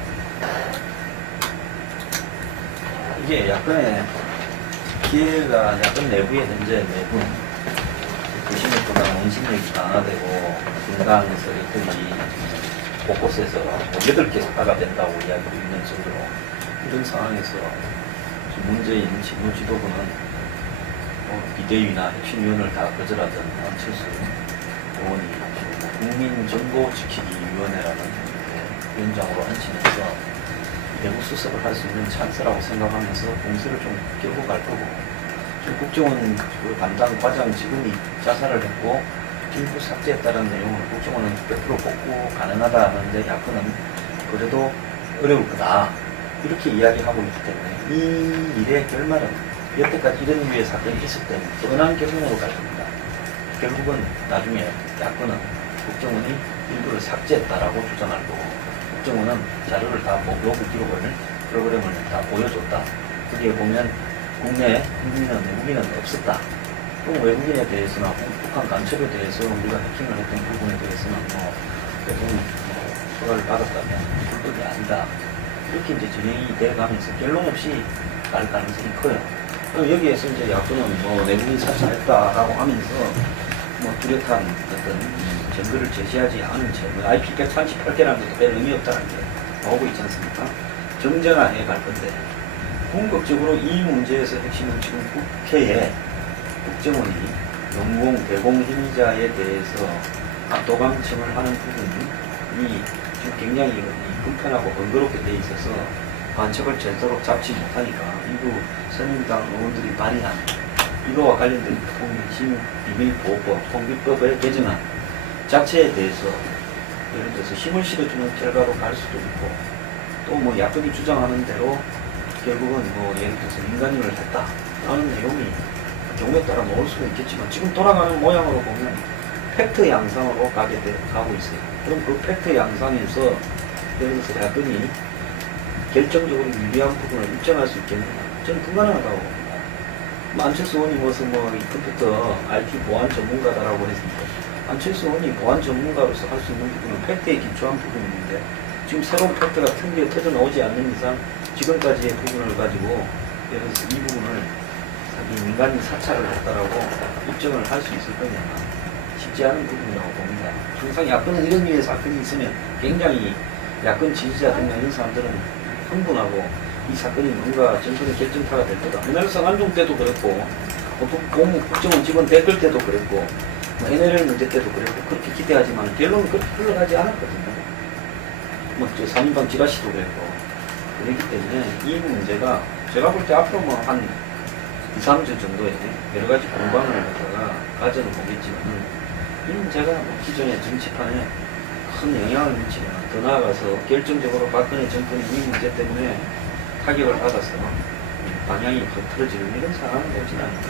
이게 야권의 기회가 야권 내부에 현재 내부 의심보다 원심력이 강화되고 분당에서 이들이 곳곳에서 8개 사가 된다고 이야기하고 있는 정도로 이런 상황에서 문재인 진보 지도부는 비대위나 핵심위원을 다 거절하던 안철수 의원이 국민정보지키기위원회라는 위원장으로 앉히면서 내부 수습을 할 수 있는 찬스라고 생각하면서 공세를 좀 끌고 갈 거고, 지금 국정원 그 담당 과장 직원이 자살을 했고 일부 삭제했다는 내용을 국정원은 100% 복구 가능하다 하는데 야권은 그래도 어려울 거다 이렇게 이야기하고 있기 때문에 이 일의 결말은 여태까지 이런 유의 사건이 있을 때는 뻔한 결론으로 갈 겁니다. 결국은 나중에 야권은 국정원이 일부를 삭제했다라고 주장할 거고, 국정원은 자료를 다 요구 기록을 프로그램을 다 보여줬다. 거기에 보면 국내 국민은 외국인은 없었다. 또 외국인에 대해서나 북한 간첩에 대해서 우리가 해킹을 했던 부분에 대해서는 대부분 허가를 받았다면 불법이 아니다. 이렇게 이제 진행이 돼가면서 결론 없이 갈 가능성이 커요. 여기에서 이제 야권은 내국인 사찰했다라고 하면서 뚜렷한 어떤 증거를 제시하지 않은 채 IP 138개라는 것도 별 의미 없다는 게 나오고 있지 않습니까? 정쟁화해 갈 건데 궁극적으로 이 문제에서 핵심은 지금 국회에 국정원이 영공, 대공 힘자에 대해서 압도감 청을 하는 부분이 지금 굉장히 불편하고 번거롭게 돼 있어서 관측을 제대로 잡지 못하니까 일부 선임당 의원들이 발의한 이거와 관련된 통신 비밀보호법, 통비법의 개정안 자체에 대해서 예를 들어서 힘을 실어주는 결과로 갈 수도 있고, 또 야권이 주장하는 대로 결국은 예를 들어서 민간인을 했다라는 내용이 경우에 따라 나올 수도 있겠지만 지금 돌아가는 모양으로 보면 팩트 양상으로 가고 있어요. 그럼 그 팩트 양상에서 예를 들어서 야권이 결정적으로 유리한 부분을 입증할 수 있겠느냐? 저는 불가능하다고 봅니다. 안철수 의원이 이 컴퓨터 IT 보안 전문가다라고 했습니다. 안철수 의원이 보안 전문가로서 할 수 있는 부분은 팩트에 기초한 부분인데 지금 새로운 팩트가 틈비에 터져 나오지 않는 이상 지금까지의 부분을 가지고 예를 들어서 이 부분을 민간인 사찰을 했다라고 입증을 할 수 있을 거냐? 쉽지 않은 부분이라고 봅니다. 항상 야권은 이런 류의 사건이 있으면 굉장히 야권 지지자들이나 이런 사람들은 흥분하고 이 사건이 뭔가 정권의 결정타가 될 거다. 옛날에 성안종 때도 그랬고, 국정원 직원 댓글 때도 그랬고, NLL 문제 때도 그랬고, 그렇게 기대하지만 결론은 그렇게 흘러가지 않았거든요. 3인방 지라시도 그랬고. 그렇기 때문에 이 문제가 제가 볼 때 앞으로 한 2, 3주 정도에 여러 가지 공방을 하다가 가져는 보겠지만 이 문제가 기존의 정치판에 큰 영향을 미치거나 더 나아가서 결정적으로 박근혜 정권이 이 문제 때문에 타격을 받아서 방향이 흐트러지는 이런 상황은 되지는 않을까.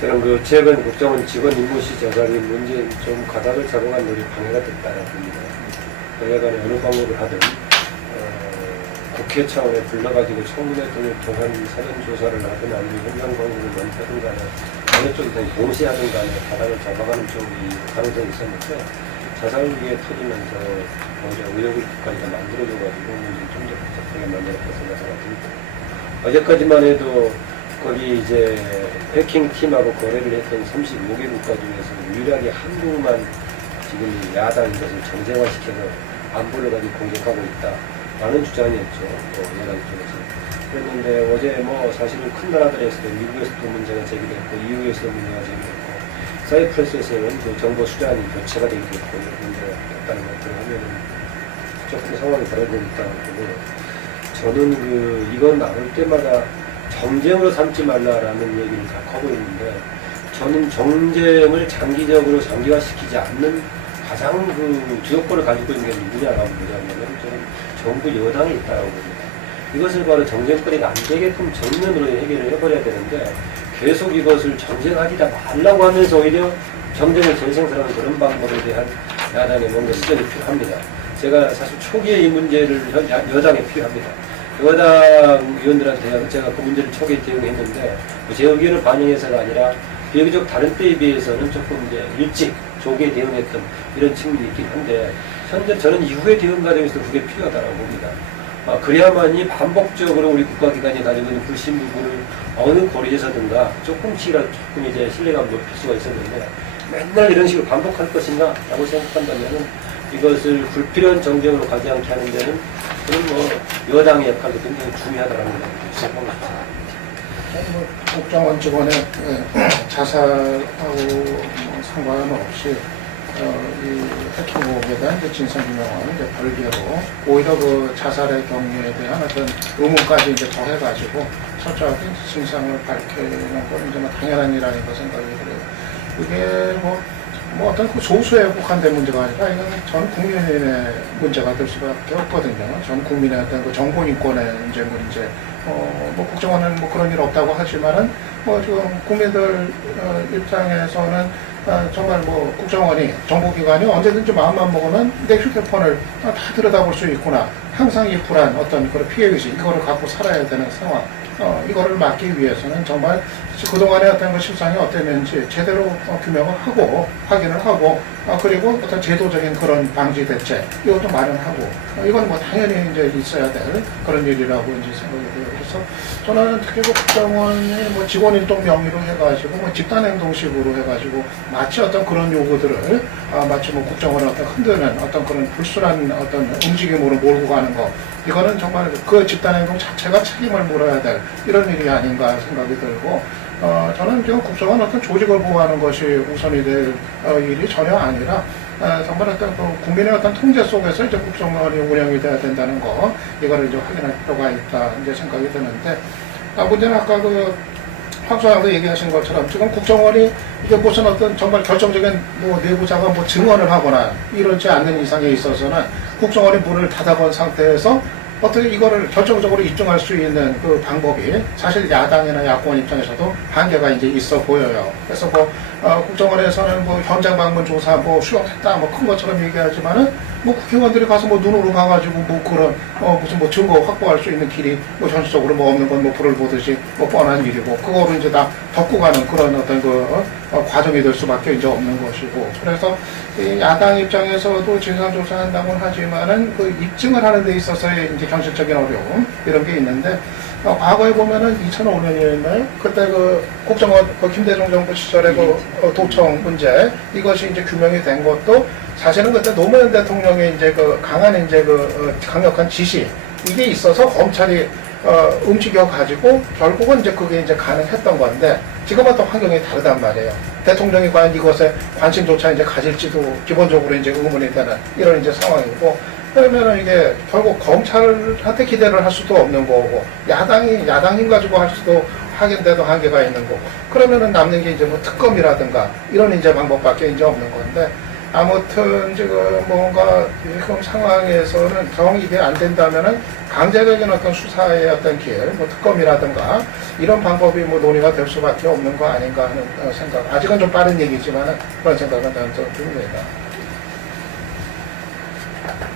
저는 최근 국정원 직원 임무시 저자리 문제 좀 가닥을 잡아간 일이 방해가 됐다고 봅니다. 여야간에 어느 방법을 하든 국회 차원에 불러가지고 청문회 등을 통한 사전조사를 하든 아니면 현장 방문을 먼저든 간에 어느 쪽이든 동시에 하든 간에 가닥을 잡아가는 쪽이 가능성이 있었는데 자살위기에 터지면서 오히려 의혹까지 만들어줘가지고 문제를 좀 더 복잡하게 만들었다고 생각합니다. 어제까지만 해도 거기 이제 해킹팀하고 거래를 했던 35개 국가 중에서 유일하게 한국만 지금 야당이 것을 정쟁화시켜서 안보를 가지고 공격하고 있다라는 주장이었죠. 야당 쪽에서. 그랬는데 어제 사실은 큰 나라들에서도 미국에서도 문제가 제기됐고 EU에서도 문제가 제기됐고 사이프러스에서는 그 정보 수단이 교체가 되기도 했고 문제가 있다는 것들을 하면은 조금 상황이 달라지고 있다는 거고, 저는 이건 나올 때마다 정쟁으로 삼지 말라라는 얘기를 자꾸 하고 있는데, 저는 정쟁을 장기적으로 장기화시키지 않는 가장 주요권을 가지고 있는 게 누구냐라고 보자면 저는 정부 여당에 있다고 봅니다. 이것을 바로 정쟁거리가 안 되게끔 정면으로 해결을 해버려야 되는데, 계속 이것을 정쟁하지 말라고 하면서 오히려 경쟁을 재생산하는 그런 방법에 대한 야당의 뭔가 시전이 필요합니다. 제가 사실 초기에 이 문제를 여당에 필요합니다. 여당 의원들한테 제가 그 문제를 초기에 대응했는데 제 의견을 반영해서가 아니라 비교적 다른 때에 비해서는 조금 이제 일찍 조기에 대응했던 이런 측면이 있긴 한데 현재 저는 이후의 대응 과정에서 그게 필요하다고 봅니다. 그래야만이 반복적으로 우리 국가기관이 가지고 있는 불신 부분을 어느 고리에서든가 조금씩이라도 조금 이제 신뢰감을 높일 수가 있었는데 맨날 이런 식으로 반복할 것인가 라고 생각한다면 이것을 불필요한 정쟁으로 가지 않게 하는 데는 그건 뭐 여당의 역할이 굉장히 중요하다는 생각하고 있습니다. 뭐 국정원 직원의 자살하고 뭐 상관없이 이 해킹 의혹에 대한 진상규명은 이제 별개로 오히려 그 자살의 경위에 대한 어떤 의문까지 이제 더해가지고 철저하게 진상을 밝히는 건 이제 뭐 당연한 일아닌가 생각이 들어요. 이게 뭐 어떤 그 소수에 국한된 문제가 아니라 이건 전 국민의 문제가 될 수밖에 없거든요. 전 국민의 어떤 그 정보인권의 이제 문제. 뭐 국정원은 뭐 그런 일 없다고 하지만은 뭐 지금 국민들 입장에서는 정말 뭐 국정원이 정보기관이 언제든지 마음만 먹으면 내 휴대폰을 다 들여다볼 수 있구나. 항상 이 불안 어떤 그런 피해의식 이거를 갖고 살아야 되는 상황. 이거를 막기 위해서는 정말 그동안의 어떤 그 실상이 어땠는지 제대로 규명을 하고 확인을 하고 그리고 어떤 제도적인 그런 방지 대책 이것도 마련하고 이건 뭐 당연히 이제 있어야 될 그런 일이라고 이제 생각이 돼요. 그래서 저는 특히 그 국정원이 뭐 직원일동 명의로 해가지고 뭐 집단행동식으로 해가지고 마치 어떤 그런 요구들을 마치 뭐 국정원을 어떤 흔드는 어떤 그런 불순한 어떤 움직임으로 몰고 가는 거 이거는 정말 그 집단행동 자체가 책임을 물어야 될 이런 일이 아닌가 생각이 들고 저는 지금 국정원 어떤 조직을 보호하는 것이 우선이 될 일이 전혀 아니라 정말 어떤 그 국민의 어떤 통제 속에서 이제 국정원이 운영이 돼야 된다는 거 이거를 이제 확인할 필요가 있다 이제 생각이 드는데 문제는 아까 그 황소장도 얘기하신 것처럼 지금 국정원이 이게 무슨 어떤 정말 결정적인 뭐 내부자가 뭐 증언을 하거나 이러지 않는 이상에 있어서는 국정원이 문을 닫아본 상태에서 어떻게 이거를 결정적으로 입증할 수 있는 그 방법이 사실 야당이나 야권 입장에서도 한계가 이제 있어 보여요. 그래서 뭐 국정원에서는 뭐 현장 방문 조사 뭐 수용했다 뭐 큰 것처럼 얘기하지만은 뭐 국회의원들이 가서 뭐 눈으로 봐가지고 뭐 그런 무슨 뭐 증거 확보할 수 있는 길이 뭐 현실적으로 뭐 없는 건 뭐 불을 보듯이 뭐 뻔한 일이고 그거를 이제 다 덮고 가는 그런 어떤 그 과정이 될 수밖에 이제 없는 것이고 그래서 이 야당 입장에서도 진상조사한다고는 하지만은 그 입증을 하는 데 있어서의 이제 현실적인 어려움 이런 게 있는데 과거에 보면은 2005년이었나요? 그때 그 국정원 그 김대중 정부 시절에 그 도청 문제 이것이 이제 규명이 된 것도 사실은 그때 노무현 대통령의 이제 그 강한 이제 그 강력한 지시 이게 있어서 검찰이 움직여 가지고 결국은 이제 그게 이제 가능했던 건데 지금은 또 환경이 다르단 말이에요. 대통령이 과연 이것에 관심조차 이제 가질지도 기본적으로 이제 의문이 되는 이런 이제 상황이고 그러면은 이게 결국 검찰한테 기대를 할 수도 없는 거고 야당 힘 가지고 할 수도 하긴데도 한계가 있는 거고 그러면은 남는 게 이제 뭐 특검이라든가 이런 이제 방법밖에 이제 없는 건데 아무튼 지금 뭔가 지금 상황에서는 정 이게 안 된다면은 강제적인 어떤 수사의 어떤 길, 뭐 특검이라든가 이런 방법이 뭐 논의가 될 수밖에 없는 거 아닌가 하는 생각. 아직은 좀 빠른 얘기지만은 그런 생각은 저는 좀 듭니다.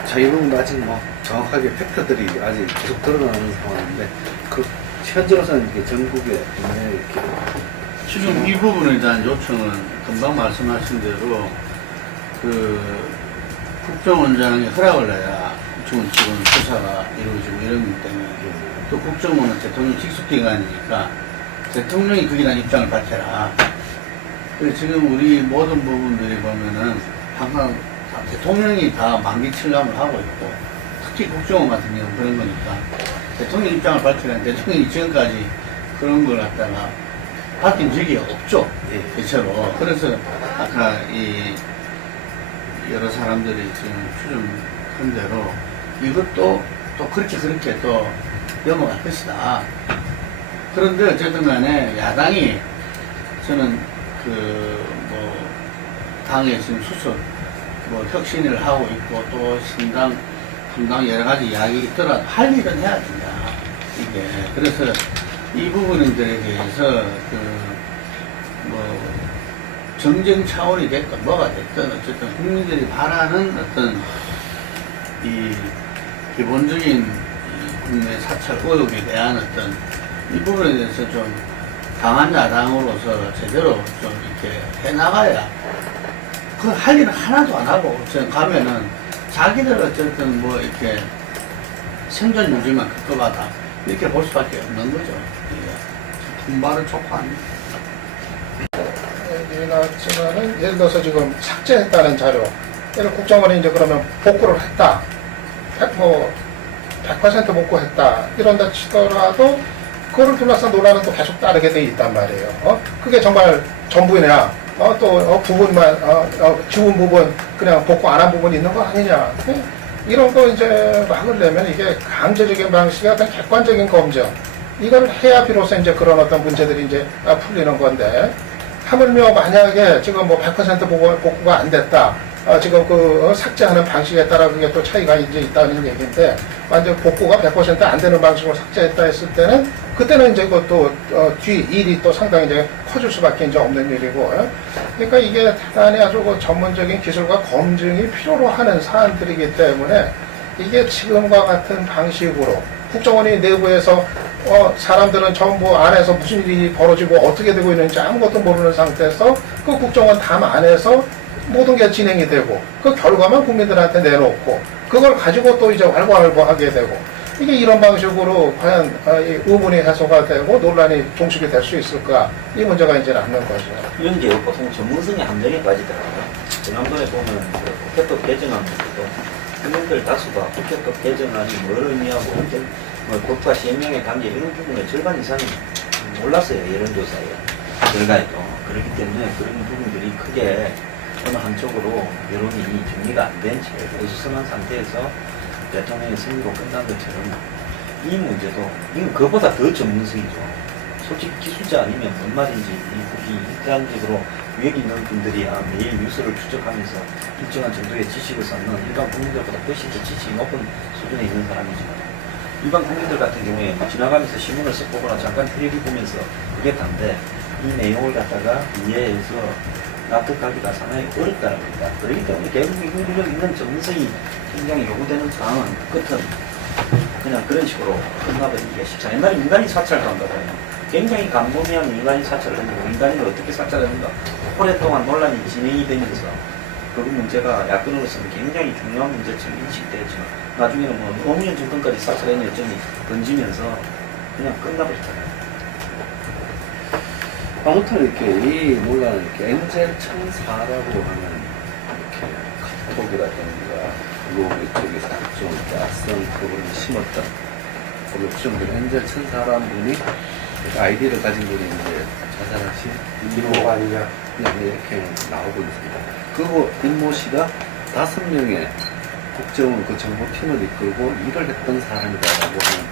저희는 아직 뭐 정확하게 팩트들이 아직 계속 드러나는 상황인데 그 현재로서는 이게 전국에 이렇게 지금 이 부분에 대한 요청은 금방 말씀하신 대로 그 국정원장이 허락을 내야 국정원 직원 수사가 이루어지고 이런 것 때문에 또 국정원은 대통령 직속기관이니까 대통령이 거기에 대한 입장을 밝혀라. 그래서 지금 우리 모든 부분들이 보면은 항상 대통령이 다 만기 출감을 하고 있고 특히 국정원 같은 경우는 그런 거니까 대통령 입장을 밝히는 대통령이 지금까지 그런 걸 갖다가 밝힌 적이 없죠. 대체로. 그래서 아까 이 여러 사람들이 지금 추정한 대로 이것도 또 그렇게 또 넘어갈 것이다. 그런데 어쨌든 간에 야당이 저는 뭐 당에 지금 수습 뭐 혁신을 하고 있고 또 신당, 분당 여러 가지 이야기 있더라도 할 일은 해야 된다. 이게. 그래서 이 부분들에 대해서 뭐 정쟁 차원이 됐든 뭐가 됐든 어쨌든 국민들이 바라는 어떤 이 기본적인 이 국내 사찰 의혹에 대한 어떤 이 부분에 대해서 좀 강한 야당으로서 제대로 좀 이렇게 해나가야 그 할 일은 하나도 안 하고 저는 가면은 자기들 어쨌든 뭐 이렇게 생존 유지만 급급하다 이렇게 볼 수밖에 없는 거죠. 이게 분발은 좋고 아닙니다. 얘기 나왔지만은 예를 들어서 지금 삭제했다는 자료, 예를 국정원이 이제 그러면 복구를 했다, 100% 복구했다 이런다 치더라도 그거를 둘러싼 논란은 또 계속 따르게 돼 있단 말이에요. 그게 정말 전부냐? 또 부분만 지운 부분 그냥 복구 안 한 부분이 있는 거 아니냐? 이런 거 이제 막으려면 이게 강제적인 방식의 어떤 객관적인 검증 이걸 해야 비로소 이제 그런 어떤 문제들이 이제 풀리는 건데 하물며 만약에 지금 뭐 100% 복구가 안 됐다. 지금 그 삭제하는 방식에 따라 그게 또 차이가 이제 있다는 얘기인데 완전 복구가 100% 안 되는 방식으로 삭제했다 했을 때는 그때는 이제 그것도 뒤 일이 또 상당히 이제 커질 수밖에 이제 없는 일이고 그러니까 이게 대단히 아주 그 전문적인 기술과 검증이 필요로 하는 사안들이기 때문에 이게 지금과 같은 방식으로 국정원이 내부에서 사람들은 전부 안에서 무슨 일이 벌어지고 어떻게 되고 있는지 아무것도 모르는 상태에서 그 국정원 담 안에서 모든 게 진행이 되고 그 결과만 국민들한테 내놓고 그걸 가지고 또 이제 왈가왈부하게 되고 이게 이런 방식으로 과연 의문이 해소가 되고 논란이 종식이 될 수 있을까 이 문제가 이제 남는 거죠. 이런 게 보통 전문성의 함정에 빠지더라고요. 지난번에 보면 그 국회법 개정안에서도 국민들 다수가 국회법 개정안이 뭘 의미하고 뭐 국가 시행령의 관계 이런 부분의 절반 이상이 몰랐어요. 여론조사에 결과에도. 그렇기 때문에 그런 부분들이 크게 어느 한쪽으로 여론이 정리가 안 된 채 어수선한 상태에서 대통령의 승리로 끝난 것처럼 이 문제도 이건 그보다 더 전문성이죠. 솔직히 기술자 아니면 뭔 말인지 이 일반적으로 위에 있는 분들이야 매일 뉴스를 추적하면서 일정한 정도의 지식을 쌓는 일반 국민들보다 훨씬 더 지식이 높은 수준에 있는 사람이지만 일반 국민들 같은 경우에 지나가면서 신문을 쓱 보거나 잠깐 텔레비 보면서 그게 단데 이 내용을 갖다가 이해해서 납득하기가 상당히 어렵다는 겁니다. 그렇기 때문에 결국 이런 있는 전문성이 굉장히 요구되는 상황은 끝은 그냥 그런 식으로 끝나버리기가 쉽지 않아요. 옛날에 민간인 사찰을 한다고요. 굉장히 광범위한 민간인 사찰을 했는데 민간인을 어떻게 사찰했는가 오랫동안 논란이 진행이 되면서 그 문제가 야권으로서는 굉장히 중요한 문제처럼 인식되었지만 나중에는 뭐 노무현 정권까지 사찰의 여정이 번지면서 그냥 끝나버렸잖아요. 아무튼 이렇게 이 논란을 이렇게 엔젤 천사라고 하는 이렇게 카톡이라든가 블로그 이쪽에서 좀 이렇게 악성 부분을 심었던 그리고 추정되는 엔젤 천사라는 분이 아이디를 가진 분이 이제 자살하신 이모가 아니냐. 이렇게 나오고 있습니다. 그리고 임모 씨가 5명의 국정원 그 정보팀을 이끌고 일을 했던 사람이다라고 하는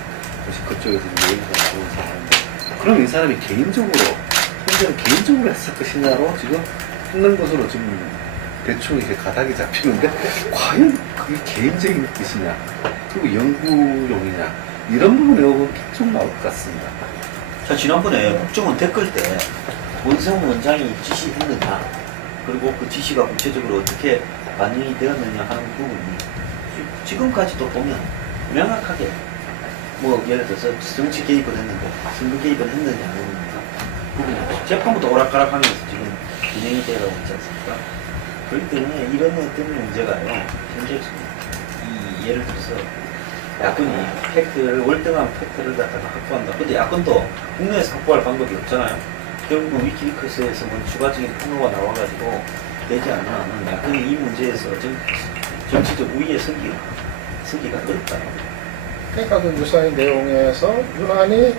것이 그쪽에서 이제 얘기가 나오는 사람인데 그럼 이 사람이 개인적으로 현재는 개인적으로 했을 것이냐로 지금 했는 것으로 지금 대충 이제 가닥이 잡히는데 과연 그게 개인적인 뜻이냐 그리고 연구용이냐 이런 부분에 의혹은 계속 나올 것 같습니다. 자, 지난번에 국정원 댓글 때 원세훈 원장이 지시했느냐 그리고 그 지시가 구체적으로 어떻게 반영이 되었느냐 하는 부분이 지금까지도 보면 명확하게 뭐 예를 들어서 정치 개입을 했는데 선거 개입을 했느냐 하는 부분이 재판부터 오락가락하면서 지금 진행이 되어가고 있지 않습니까? 그렇기 때문에 이런 어떤 문제가요 현재 이 예를 들어서 야권이 팩트를 월등한 팩트를 갖다가 확보한다. 근데 야권도 국내에서 확보할 방법이 없잖아요. 결국은 위키리크스에서 뭐 추가적인 폭로가 나와가지고 되지 않는 한은 야권이 이 문제에서 정치적 우위에 서기가 어렵다. 그러니까 그 유사인 내용에서 유난히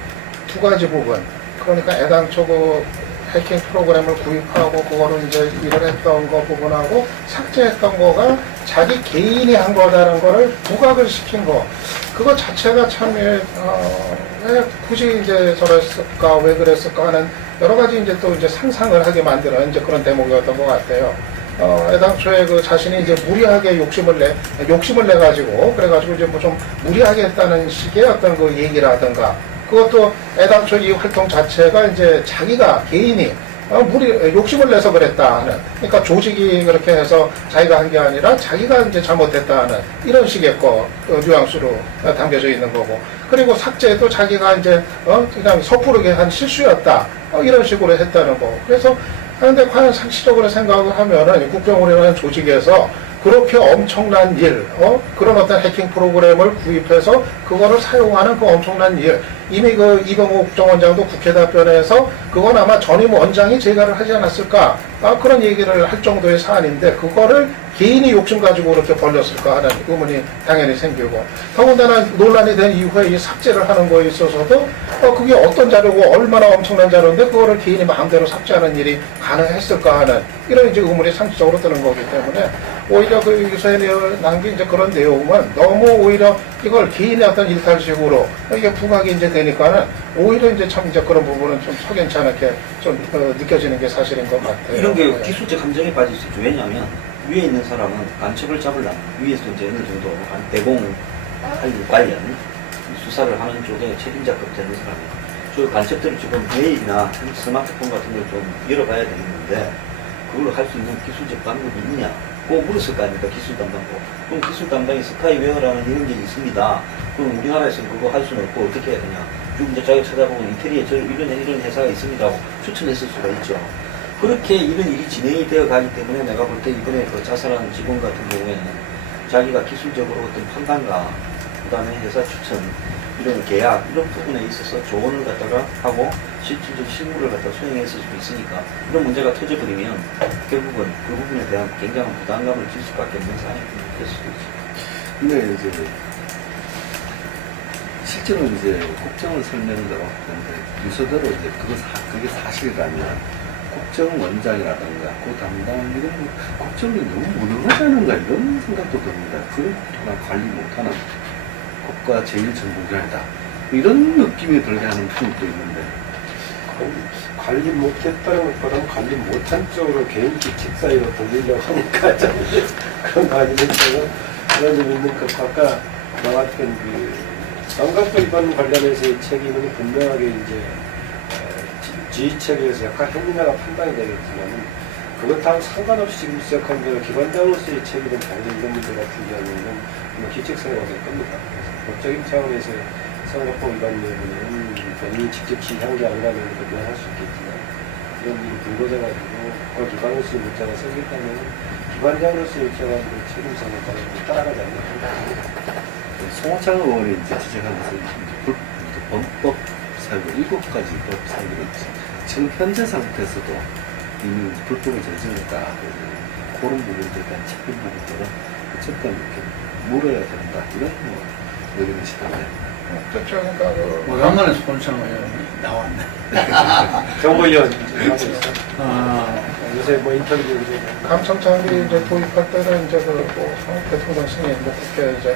두 가지 부분 그러니까 애당초 그 해킹 프로그램을 구입하고 그거를 이제 일을 했던 거 부분하고 삭제했던 거가 자기 개인이 한 거다라는 거를 부각을 시킨 거 그거 자체가 참 왜 굳이 이제 저랬을까 왜 그랬을까 하는 여러 가지 이제 또 이제 상상을 하게 만드는 이제 그런 대목이었던 것 같아요. 애당초에 그 자신이 이제 무리하게 욕심을 내 가지고 그래가지고 이제 뭐 좀 무리하게 했다는 식의 어떤 그 얘기라든가 그것도 애당초 이 활동 자체가 이제 자기가 개인이 욕심을 내서 그랬다 하는, 그러니까 조직이 그렇게 해서 자기가 한 게 아니라 자기가 이제 잘못했다 하는 이런 식의 뉘앙스로 담겨져 있는 거고, 그리고 삭제도 자기가 이제 그냥 섣부르게 한 실수였다 이런 식으로 했다는 거. 그래서 그런데 과연 상식적으로 생각을 하면은 국정원이라는 조직에서 그렇게 엄청난 일, 그런 어떤 해킹 프로그램을 구입해서 그거를 사용하는 그 엄청난 일, 이미 그 이병호 국정원장도 국회 답변에서 그건 아마 전임 원장이 제가를 하지 않았을까, 그런 얘기를 할 정도의 사안인데 그거를 개인이 욕심 가지고 그렇게 벌렸을까 하는 의문이 당연히 생기고, 더군다나 논란이 된 이후에 이 삭제를 하는 거에 있어서도 그게 어떤 자료고 얼마나 엄청난 자료인데 그거를 개인이 마음대로 삭제하는 일이 가능했을까 하는 이런 이제 의문이 상식적으로 드는 거기 때문에, 오히려 그 유서에 난 게 이제 그런 내용은 너무 오히려 이걸 개인의 어떤 일탈식으로 이게 부각이 이제 되니까는 오히려 이제 참 이제 그런 부분은 좀 석연치 않게 좀 느껴지는 게 사실인 것 같아요. 이런 게 기술적 감정에 빠질 수 있죠. 왜냐하면 위에 있는 사람은 간첩을 잡으려면 위에서 이제 어느 정도 대공 관련 수사를 하는 쪽에 책임자급 되는 사람이에요. 저 간첩들을 지금 메일이나 스마트폰 같은 걸 좀 열어봐야 되겠는데 그걸로 할 수 있는 기술적 방법이 있냐? 꼭 물었을 거 아닙니까? 기술 담당고. 그럼 기술 담당이 스카이웨어라는 이런 게 있습니다. 그럼 우리나라에서는 그거 할 수는 없고 어떻게 해야 되냐? 쭉 이제 자기가 찾아보면 이태리에 이런 회사가 있습니다 하고 추천했을 수가 있죠. 그렇게 이런 일이 진행이 되어 가기 때문에 내가 볼 때 이번에 그 자살한 직원 같은 경우에는 자기가 기술적으로 어떤 판단과 그 다음에 회사 추천, 이런 계약, 이런 부분에 있어서 조언을 갖다가 하고 실질적 실무를 갖다 수행했을 수도 있으니까 이런 문제가 터져버리면 결국은 그 부분에 대한 굉장한 부담감을 질 수밖에 없는 상황이 될 수도 있죠. 근데 이제 실제로 이제 국정원 설명대로 유서대로 이제 그게 사실이라면 국정원장이라든가 그 담당 이런 국정이 너무 무능하지 않은가 이런 생각도 듭니다. 그런 관리 못하는 국가 제1전문가이다 이런 느낌이 들게 하는 분도 있는데, 관리 못했다는 것보다는 관리 못한 쪽으로 개인기 책사이로 돌리려고 하니까 좀 그런 거 아니겠어요? 그런 점 있는 것 아까 나왔던 그 성곽 위반 관련해서의 책임은 분명하게 이제 지휘체계에서 약간 행위나가 판단이 되겠지만 그것하고 상관없이 지금 지적한 대로 기관장으로서의 책임은 당연히 이런 문제 같은 경우는 기책사유가 될 겁니다. 그래서 법적인 차원에서 성곽법 위반 여부는 본인이 직접 지휘한 게 아니라면 변할 수 있겠지만 이런 일이 불거져가지고 그걸 기관으로서의 문자가 생겼다면 기관장으로서의 입장은 그 책임성을 따라가지 않는 생각입니다. 송호창 의원이 이제 지적한 것은 범법 사유 7가지 법 사유가 있지. 지금 현재 상태에서도 이미 불법을 저질렀다. 그런 부분들에 대한 책임 부분들은 어쨌든 이렇게 물어야 된다. 이런 의견이시다네요. 그렇죠. 그러니까 오랜만에 손창 의원이 나왔네. 정보위원 하고 있어. 아, 요새 뭐 인터뷰 이제 감청장비 이제 도입할 때는 이제 대통령 승인, 국회 이제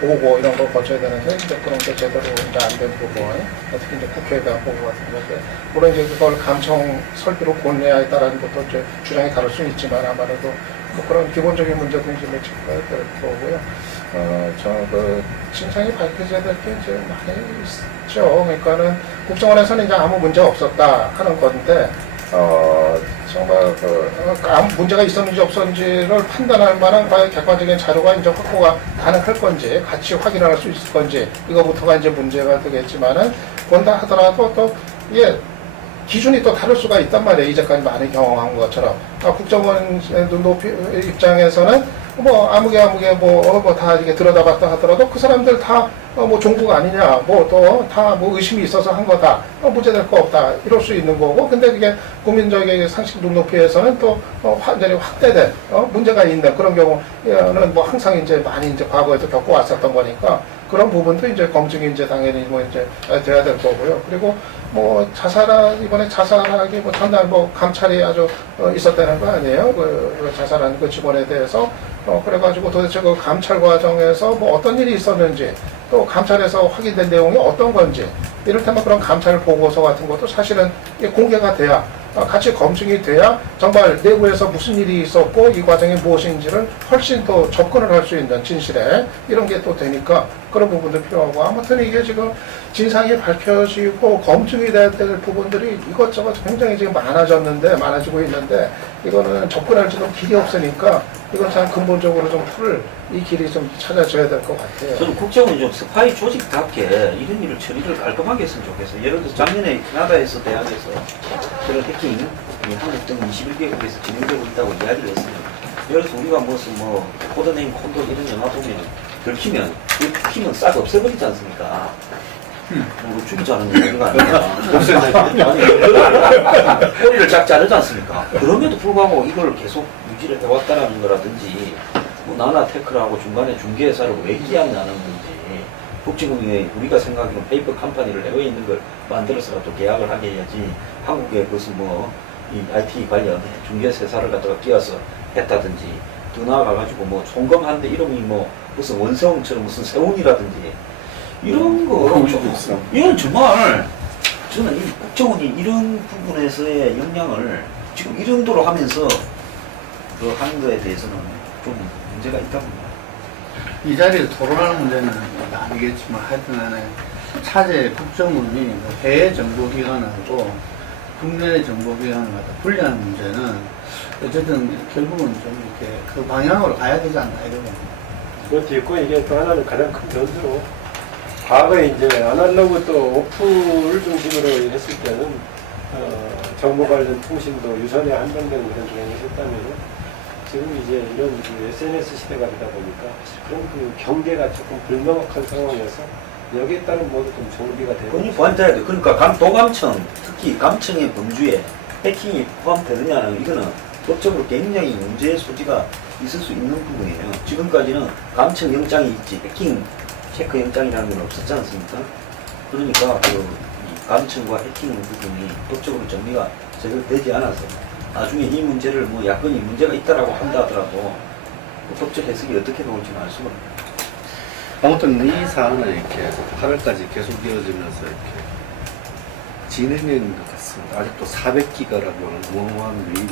보고 이런 걸 거쳐야 되는데 이제 그런 게 제대로 이제 안 된 부분, 특히 이제 국회에 대한 보고 같은 것들, 물론 이제 그걸 감청 설비로 보내야에 따른 것도 이제 주장이 다를 수는 있지만 아무래도 뭐 그런 기본적인 문제도 이제 체크해야 될 거고요. 그 진상이 밝혀져야 될 게 이제 많이 있죠. 그러니까는 국정원에서는 이제 아무 문제 없었다 하는 건데, 정말 아무 문제가 있었는지 없었는지를 판단할 만한 과연 객관적인 자료가 이제 확보가 가능할 건지, 같이 확인할 수 있을 건지, 이거부터가 이제 문제가 되겠지만은, 본다 하더라도 또, 기준이 또 다를 수가 있단 말이에요. 이제까지 많이 경험한 것처럼. 국정원 입장에서는 아무개 다 이게 들여다봤다 하더라도 그 사람들 다 종부가 아니냐, 또 다 의심이 있어서 한 거다, 문제될 거 없다, 이럴 수 있는 거고, 근데 그게 국민적인 상식 눈높이에서는 또 완전히 확대된 문제가 있는 그런 경우는 항상 이제 많이 이제 과거에도 겪어왔었던 거니까 그런 부분도 이제 검증이 이제 당연히 이제 돼야 될 거고요. 그리고 이번에 자살하기 전날 감찰이 아주 있었다는 거 아니에요? 그 자살한 그 직원에 대해서 그래가지고 도대체 그 감찰 과정에서 어떤 일이 있었는지, 또 감찰에서 확인된 내용이 어떤 건지, 이를테면 그런 감찰 보고서 같은 것도 사실은 공개가 돼야 같이 검증이 돼야 정말 내부에서 무슨 일이 있었고 이 과정이 무엇인지를 훨씬 더 접근을 할 수 있는 진실에 이런 게 또 되니까 그런 부분도 필요하고 아무튼 이게 지금 진상이 밝혀지고 검증이 돼야 될 부분들이 이것저것 굉장히 지금 많아지고 있는데 이거는 접근할 지금 길이 없으니까 이건 참 근본적으로 좀 풀 이 길이 좀 찾아져야 될 것 같아요. 저는 국정원이 좀 스파이 조직답게 이런 일을 처리를 깔끔하게 했으면 좋겠어요. 예를 들어서 작년에 캐나다에서 대학에서 그런 해킹 한국 등 21개국에서 진행되고 있다고 이야기를 했어요. 예를 들어서 우리가 무슨 뭐 코드네임 콘도 이런 영화 보면 들키면 그 힘은 싹 없애버리지 않습니까? 뭐 죽이자는 얘기가 아니라 꼬리를 쫙 자르지 않습니까? 그럼에도 불구하고 이걸 계속 유지를 해왔다라는 거라든지 뭐 나나테크라고 중간에 중개회사를 왜 기합나는 건지 국제금융에 우리가 생각하기로는 페이퍼 컴퍼니를 해외에 있는 걸 만들어서라도 계약을 하게 해야지 한국에 무슨 뭐 이 IT 관련 중개회사를 갖다가 끼워서 했다든지 더 나아가가지고 뭐 송금하는데 이름이 뭐 무슨 원세훈처럼 무슨 세훈이라든지 이런 거 이건 정말 저는 이 국정원이 이런 부분에서의 역량을 지금 이 정도로 하면서 그 하는 거에 대해서는 좀 문제가 있다고 봅니다. 이 자리에서 토론하는 문제는 아니겠지만 하여튼 간에 차제 국정원이 해외 정보기관하고 국내 정보기관을 갖다 분리하는 문제는 어쨌든 결국은 좀 이렇게 그 방향으로 가야 되지 않나 이런 겁니다. 그것도 있고 이게 또 하나는 가장 큰 변수로 과거에 이제 아날로그 또 오프를 중심으로 했을 때는 정보 관련 통신도 유선에 한정되는 그런 경향이 있었다면 지금 이제 이런 그 SNS 시대가 되다 보니까 그런 그 경계가 조금 불명확한 상황이어서 여기에 따른 모두 좀 정비가 되고 그건 포함돼야 돼. 그러니까 도감청, 특히 감청의 범주에 해킹이 포함되느냐는 이거는 법적으로 굉장히 문제의 소지가 있을 수 있는 부분이에요. 지금까지는 감청 영장이 있지 해킹 체크 영장이라는 건 없었지 않습니까? 그러니까 그 감청과 해킹 부분이 법적으로 정리가 제대로 되지 않아서 나중에 이 문제를 뭐 야권이 문제가 있다라고 한다 하더라도 그 법적 해석이 어떻게 나올지는 알 수가 없어요. 아무튼 이 사안은 이렇게 8월까지 계속 이어지면서 이렇게 진행되는 것 같습니다. 아직도 400기가라고 하는 어마어마한 메일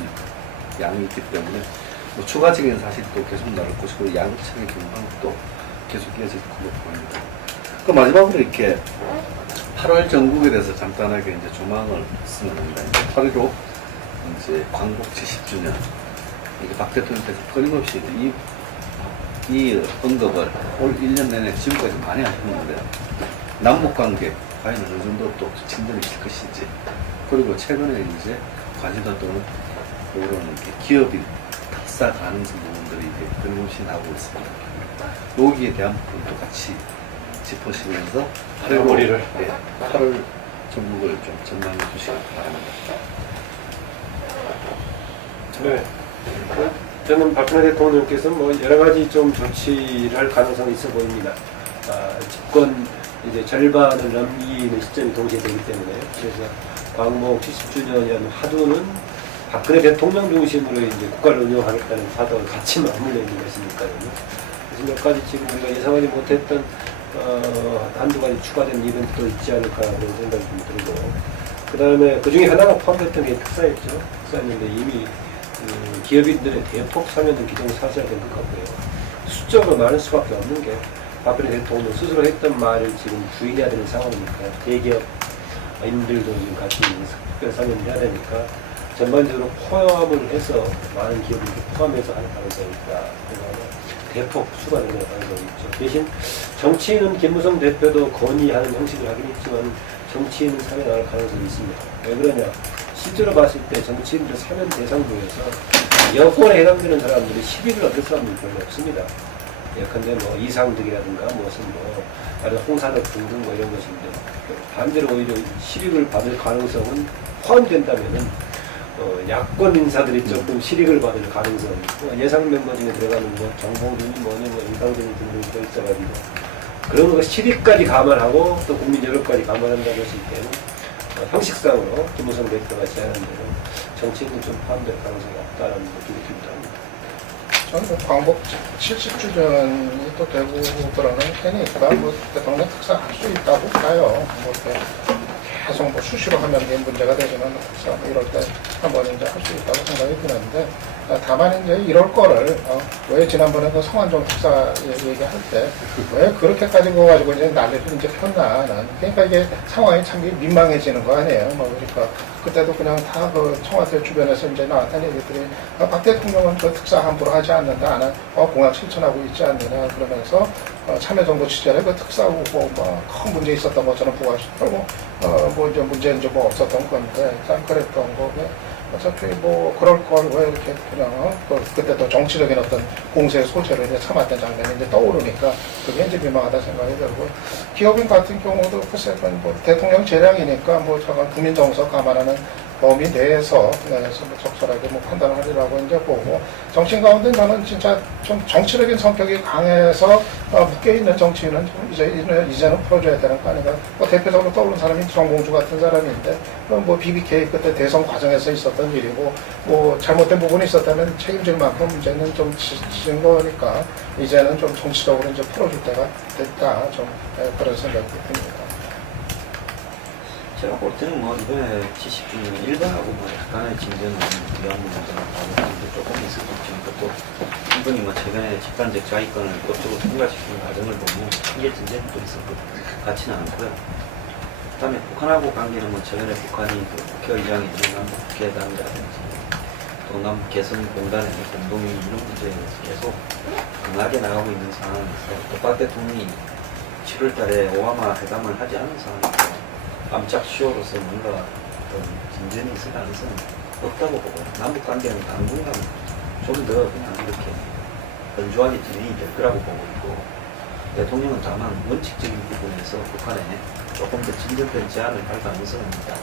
양이 있기 때문에 뭐 추가적인 사실도 계속 나올 것이고 양측의 경방도 계속 이어질 걸로 보입니다. 그 마지막으로 이렇게 8월 전국에 대해서 간단하게 이제 조망을 쓰는데 8.15 이제 광복 70주년 이게 박 대통령께서 끊임없이 이 언급을 올 1년 내내 지금까지 많이 하셨는데 남북관계 과연 어느 정도 또 진전이 될 것인지 그리고 최근에 이제 관심사또는 이런 기업인 탑사 가능성 부분들이 이제 끊임없이 나오고 있습니다. 여기에 대한 부분도 같이 짚으시면서 8월 전국을 좀 전망해 주시기 바랍니다. 네. 저는 박근혜 대통령께서 뭐 여러 가지 좀 조치를 할 가능성이 있어 보입니다. 집권 이제 절반을 넘기는 시점이 동시에 되기 때문에 그래서 광복 70주년 화두는 박근혜 대통령 중심으로 이제 국가를 운영하겠다는 사도를 같이 맞물려 있는 것이니까요. 그래서 몇 가지 지금 우리가 예상하지 못했던 한두 가지 추가된 이벤트도 있지 않을까 그런 생각이 좀 들고 그 다음에 그 중에 하나가 포함됐던 게 특사였죠. 특사였는데 이미 기업인들의 대폭 참여는 기정사실화된 것 같고요. 수적으로 많을 수밖에 없는 게 박근혜 대통령 스스로 했던 말을 지금 부인해야 되는 상황이니까 대기업인들도 지금 같이 특별상연을 해야 되니까 전반적으로 포함을 해서 많은 기업인들 포함해서 하는 가능성이 있다. 대폭 수반되는 가능성이 있죠. 대신 정치인은 김무성 대표도 건의하는 형식을 하긴 했지만 정치인은 사면 나올 가능성이 있습니다. 왜 그러냐? 실제로 봤을 때 정치인들 사면 대상부에서 여권에 해당되는 사람들이 실익을 얻을 사람들이 별로 없습니다. 예컨대 뭐 이상득이라든가 무슨 뭐 다른 홍산업 등등 뭐 이런 것인데 반대로 오히려 실익을 받을 가능성은 포함된다면은 야권 인사들이 조금 실익을 받을 가능성이 있고 예상 멤버 중에 들어가는 뭐 정봉준이 뭐니 뭐 임상준이 등등이 또 있어가지고 그런 거 실익까지 감안하고 또 국민 여론까지 감안한다고 했을 때는 형식상으로 김무성 대표가 제안한 대로 정치인은 좀 포함될 가능성이 없다는 느낌이 듭니다. 저는 뭐 광복 70주년이 또 되고 그러는 테니까 뭐 대통령 특사 할 수 있다고 봐요. 뭐 이렇게 계속 뭐 수시로 하면 문제가 되지는 않아서 이럴 때 한번 이제 할 수 있다고 생각이 드는데, 다만 이제 이럴 거를 왜 지난번에 그 성완종 특사 얘기할 때 왜 그렇게까지 그거 가지고 이제 난리를 이제 폈나는, 그러니까 이게 상황이 참 민망해지는 거 아니에요. 뭐 그러니까 그때도 그냥 다 그 청와대 주변에서 이제 나왔던 얘기들이 박 대통령은 그 특사 함부로 하지 않는다, 나는 공약 실천하고 있지 않느냐 그러면서 참여정부 시절에 그 특사 후보 큰 문제 있었던 것처럼 부각시키고 뭐 이제 문제는 이제 뭐 없었던 건데 참 그랬던 거고. 어차피 뭐 그럴 걸 왜 이렇게 그냥 그때 또 정치적인 어떤 공세 소재를 이제 참았던 장면이 이제 떠오르니까 그게 이제 민망하다 생각이 들고, 기업인 같은 경우도 글쎄 뭐 대통령 재량이니까 뭐 저건 국민 정서 감안하는 범위 내에서 뭐 적절하게 뭐 판단을 하리라고 이제 보고, 정치인 가운데 저는 진짜 좀 정치적인 성격이 강해서 묶여있는 정치인은 좀 이제는 풀어줘야 되는 거 아닌가. 뭐 대표적으로 떠오르는 사람이 정봉주 같은 사람인데, 뭐 BBK 그때 대선 과정에서 있었던 일이고, 뭐 잘못된 부분이 있었다면 책임질 만큼 문제는 좀 지은 거니까 이제는 좀 정치적으로 이제 풀어줄 때가 됐다, 좀 그런 생각이 듭니다. 제가 볼 때는 뭐 이번에 70주년 일본하고 뭐 약간의 진전은 위험 문제나 다른 게 조금 있었겠지만, 또 일본이 뭐 최근에 집단적 자위권을 법적으로 통과시키는 과정을 보면 크게 진전이 또 있을 것 같지는 않고요. 그다음에 북한하고 관계는 뭐 최근에 북한이 그 국회의장이 되는 남북 국회의장이라든지 또 남북 개성공단의 공동위 이런 문제에 계속 강하게 나가고 있는 상황에서 또 박 대통령이 7월달에 오바마 회담을 하지 않은 상황에서 깜짝 쇼로서 뭔가 어떤 진전이 있을 가능성은 없다고 보고, 남북 관계는 당분간 좀 더 그냥 이렇게 건조하게 진행이 될 거라고 보고 있고, 대통령은 다만 원칙적인 부분에서 북한에 조금 더 진전된 제안을 할 가능성은 있다,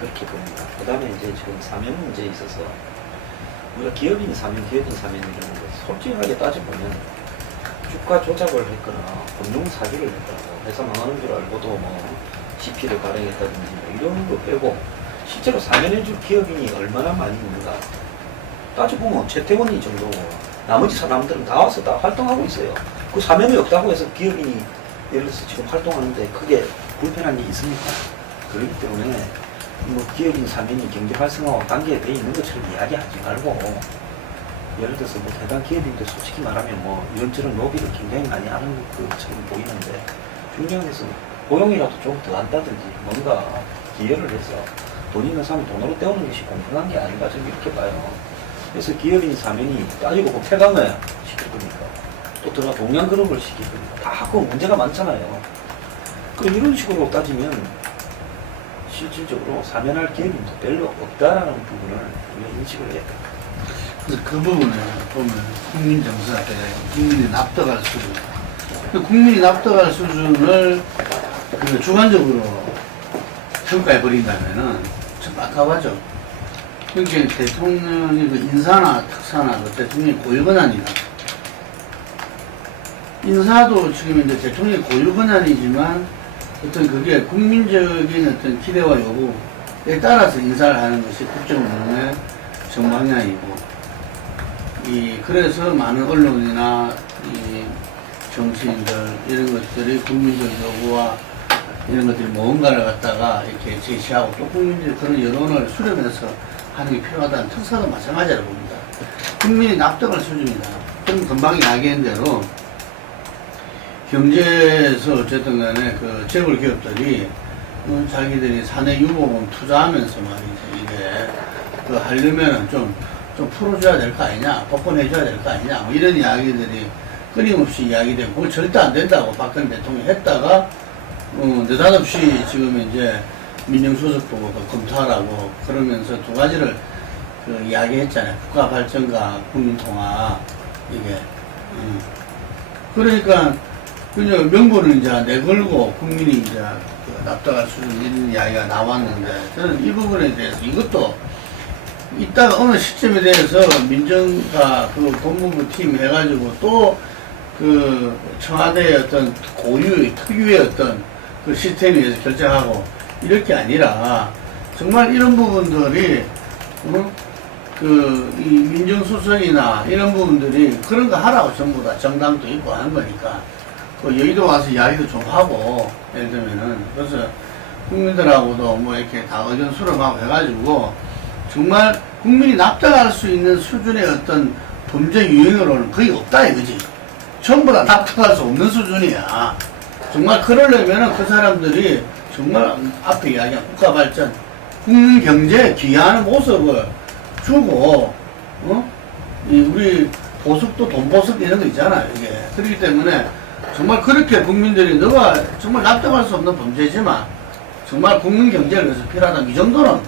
그렇게 봅니다. 그 다음에 이제 지금 사면 문제에 있어서 우리가 기업인 사면 이라는 걸 솔직하게 따져보면 주가 조작을 했거나 금융 사기를 했다고 회사 망하는 줄 알고도 뭐 CP를 발행했다든지 뭐 이런 거 빼고 실제로 사면해줄 기업인이 얼마나 많이 있는가 따져보면 최태원이 정도고 나머지 사람들은 다 와서 다 활동하고 있어요. 그 사면이 없다고 해서 기업인이 예를 들어서 지금 활동하는데 크게 불편한 게 있습니까? 그렇기 때문에 뭐 기업인 사면이 경제 활성화와 관계돼 있는 것처럼 이야기하지 말고, 예를 들어서 뭐 대단 기업인들 솔직히 말하면 뭐 이런저런 로비를 굉장히 많이 하는 것처럼 보이는데, 중요한 것은 고용이라도 좀 더 한다든지 뭔가 기여를 해서 돈 있는 사람이 돈으로 때우는 것이 공평한 게 아닌가, 저는 이렇게 봐요. 그래서 기업인 사면이 따지고 뭐 폐강을 시킬 겁니까? 또 들어가 동양그룹을 시킬 겁니까? 다 그 문제가 많잖아요. 그 이런 식으로 따지면 실질적으로 사면할 기업인도 별로 없다라는 부분을 우리가 인식을 해야 됩니다. 그래서 그 부분에 보면 국민 정서가 국민이 납득할 수준, 그 국민이 납득할 수준을 그 주관적으로 평가해 버린다면은 참 아까워죠. 그러니까 대통령이 그 인사나 특사나 그 대통령의 고유권한이나, 인사도 지금 이제 대통령의 고유권한이지만 어떤 그게 국민적인 어떤 기대와 요구에 따라서 인사를 하는 것이 국정운영의 정방향이고, 그래서 많은 언론이나 이 정치인들 이런 것들이 국민적 요구와 이런 것들이 뭔가를 갖다가 이렇게 제시하고 또 국민들이 그런 여론을 수렴해서 하는 게 필요하다는 특사도 마찬가지라고 봅니다. 국민이 납득할 수준이다. 그럼 금방 이야기한 대로 경제에서 어쨌든 간에 그 재벌 기업들이 자기들이 사내 유보금 투자하면서 말이죠. 이게 그 하려면은 좀 풀어줘야 될 거 아니냐, 복권해줘야 될 거 아니냐, 뭐 이런 이야기들이 끊임없이 이야기되고, 그거 절대 안 된다고 박근혜 대통령이 했다가, 느닷없이 지금 이제 민정수석부가 검토하라고 그러면서 두 가지를 그 이야기했잖아요. 국가 발전과 국민통합, 이게. 그러니까, 그냥 명분을 이제 내걸고 국민이 이제 그 납득할 수준 이런 이야기가 나왔는데, 저는 이 부분에 대해서 이것도 이따가 어느 시점에 대해서 민정과 그 법무부 팀 해가지고 또 그 청와대의 어떤 특유의 어떤 그 시스템에 의해서 결정하고 이럴 게 아니라 정말 이런 부분들이 이 민정수석이나 이런 부분들이 그런 거 하라고 전부 다 정당도 있고 하는 거니까 그 여의도 와서 이야기도 좀 하고, 예를 들면은 그래서 국민들하고도 뭐 이렇게 다 의견 수렴하고 해가지고 정말 국민이 납득할 수 있는 수준의 어떤 범죄 유형으로는 거의 없다 이거지. 전부 다 납득할 수 없는 수준이야. 정말 그러려면은 그 사람들이 정말 앞에 이야기한 국가 발전, 국민 경제에 기여하는 모습을 주고, 우리 보석도 돈 보석 이런 거 있잖아, 이게. 그렇기 때문에 정말 그렇게 국민들이 너가 정말 납득할 수 없는 범죄지만 정말 국민 경제를 위해서 필요하다면 이 정도는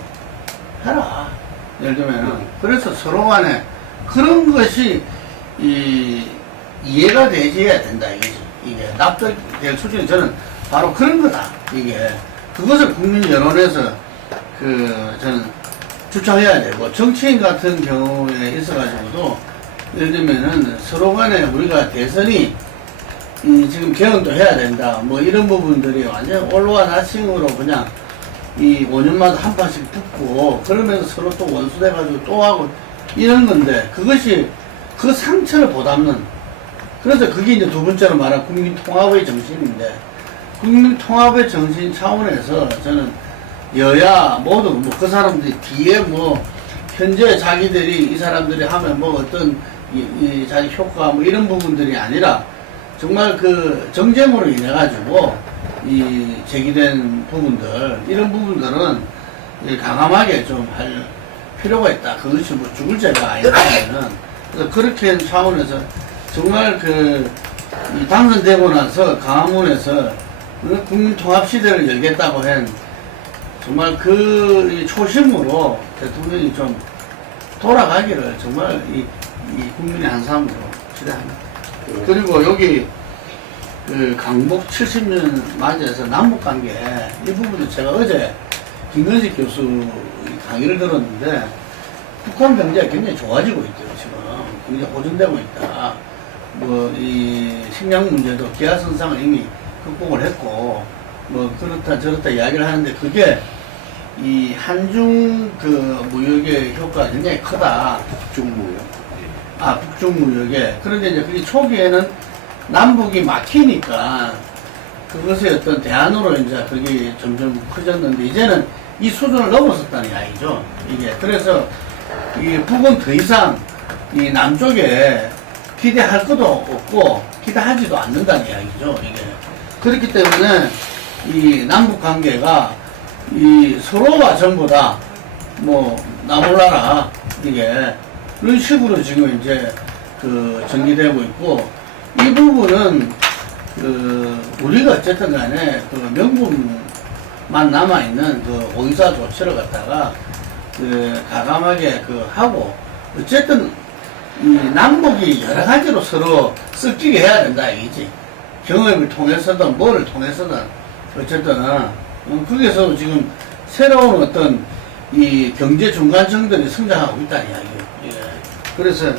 해라. 예를 들면은. 그래서 서로 간에 그런 것이 이해가 되지야 된다, 이거지. 이게 납득될 수준이 저는 바로 그런 거다, 이게. 그것을 국민 여론에서 저는 주창해야 되고, 정치인 같은 경우에 있어가지고도, 예를 들면은 서로 간에 우리가 대선이 지금 개헌도 해야 된다, 뭐 이런 부분들이 완전 올로와 나싱으로 그냥 5년마다 한 판씩 붙고, 그러면서 서로 또 원수돼가지고 또 하고, 이런 건데, 그것이 그 상처를 보담는, 그래서 그게 이제 두 번째로 말한 국민 통합의 정신인데, 국민 통합의 정신 차원에서 저는 여야 모두 뭐 그 사람들이 뒤에 뭐 현재 자기들이 이 사람들이 하면 뭐 어떤 이 자기 효과 뭐 이런 부분들이 아니라 정말 그 정쟁으로 인해 가지고 이 제기된 부분들 이런 부분들은 강함하게 좀 할 필요가 있다. 그것이 뭐 죽을 죄가 아니라면은 그래서 그렇게 차원에서 정말 이 당선되고 나서 강화문에서 국민 통합 시대를 열겠다고 한 정말 그 초심으로 대통령이 좀 돌아가기를 정말 이 국민의 한 사람으로 기대합니다. 그리고 여기 강복 70년 맞이해서 남북관계 이 부분도 제가 어제 김근식 교수 강의를 들었는데 북한 경제가 굉장히 좋아지고 있대요. 지금 굉장히 호전되고 있다. 뭐 이 식량 문제도 기아선상을 이미 극복을 했고 뭐 그렇다 저렇다 이야기를 하는데 그게 이 한중 무역의 효과가 굉장히 크다. 북중무역. 북중무역에. 그런데 이제 그게 초기에는 남북이 막히니까 그것의 어떤 대안으로 이제 그게 점점 커졌는데 이제는 이 수준을 넘어섰다는 이야기죠. 이게. 그래서 이 북은 더 이상 이 남쪽에 기대할 것도 없고 기대하지도 않는다는 이야기죠. 이게. 그렇기 때문에 이 남북 관계가 서로가 전부 다 뭐 나몰라라 이게 그런 식으로 지금 이제 전개되고 있고 이 부분은 우리가 어쨌든 간에 명분만 남아있는 오이사 조치를 갖다가 가감하게 하고 어쨌든 이 남북이 여러 가지로 서로 섞이게 해야 된다 이거지. 경험을 통해서든 뭐를 통해서든 어쨌든 거기에서 지금 새로운 어떤 이 경제 중간층들이 성장하고 있다는 이야기예요. 예. 그래서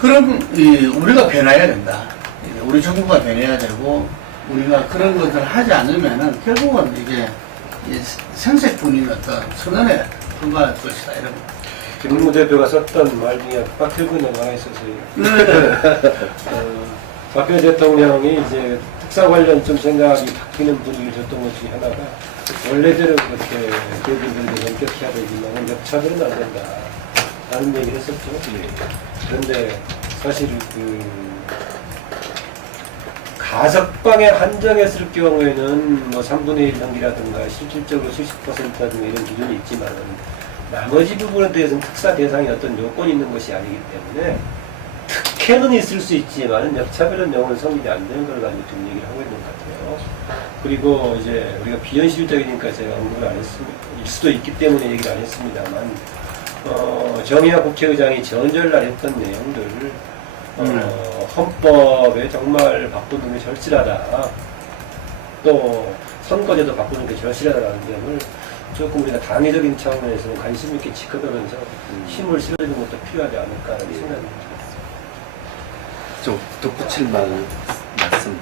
그럼 우리가 변해야 된다. 우리 정부가 변해야 되고 우리가 그런 것을 하지 않으면은 결국은 이게 생색뿐인 어떤 선언에 불과할 것이다 이런. 김문호 대표가 썼던 말 중에 박필근 영화가 있었어요. 네. 박근혜 대통령이 이제 특사 관련 좀 생각이 바뀌는 분위기를 줬던 것 중에 하나가 원래대로 그렇게 기업인들도 엄격해야 되지만 역차별은 안 된다 라는 얘기를 했었죠. 그런데 사실 가석방에 한정했을 경우에는 뭐 3분의 1 형기라든가 실질적으로 70%라든가 이런 기준이 있지만 나머지 부분에 대해서는 특사 대상에 어떤 요건이 있는 것이 아니기 때문에 특혜는 있을 수 있지만 역차별은 영원 성립이 안 되는 걸 가지고 좀 얘기를 하고 있는 것 같아요. 그리고 이제 우리가 비현실적이니까 제가 언급을 안 했습니다. 일 수도 있기 때문에 얘기를 안 했습니다만 정의화 국회의장이 전절날 했던 내용들 헌법에 정말 바꾸는 게 절실하다. 또 선거제도 바꾸는 게 절실하다는 점을 조금 우리가 당위적인 차원에서는 관심 있게 지켜보면서 힘을 실어주는 것도 필요하지 않을까라는 생각이 듭니다. 좀 덧붙일 말씀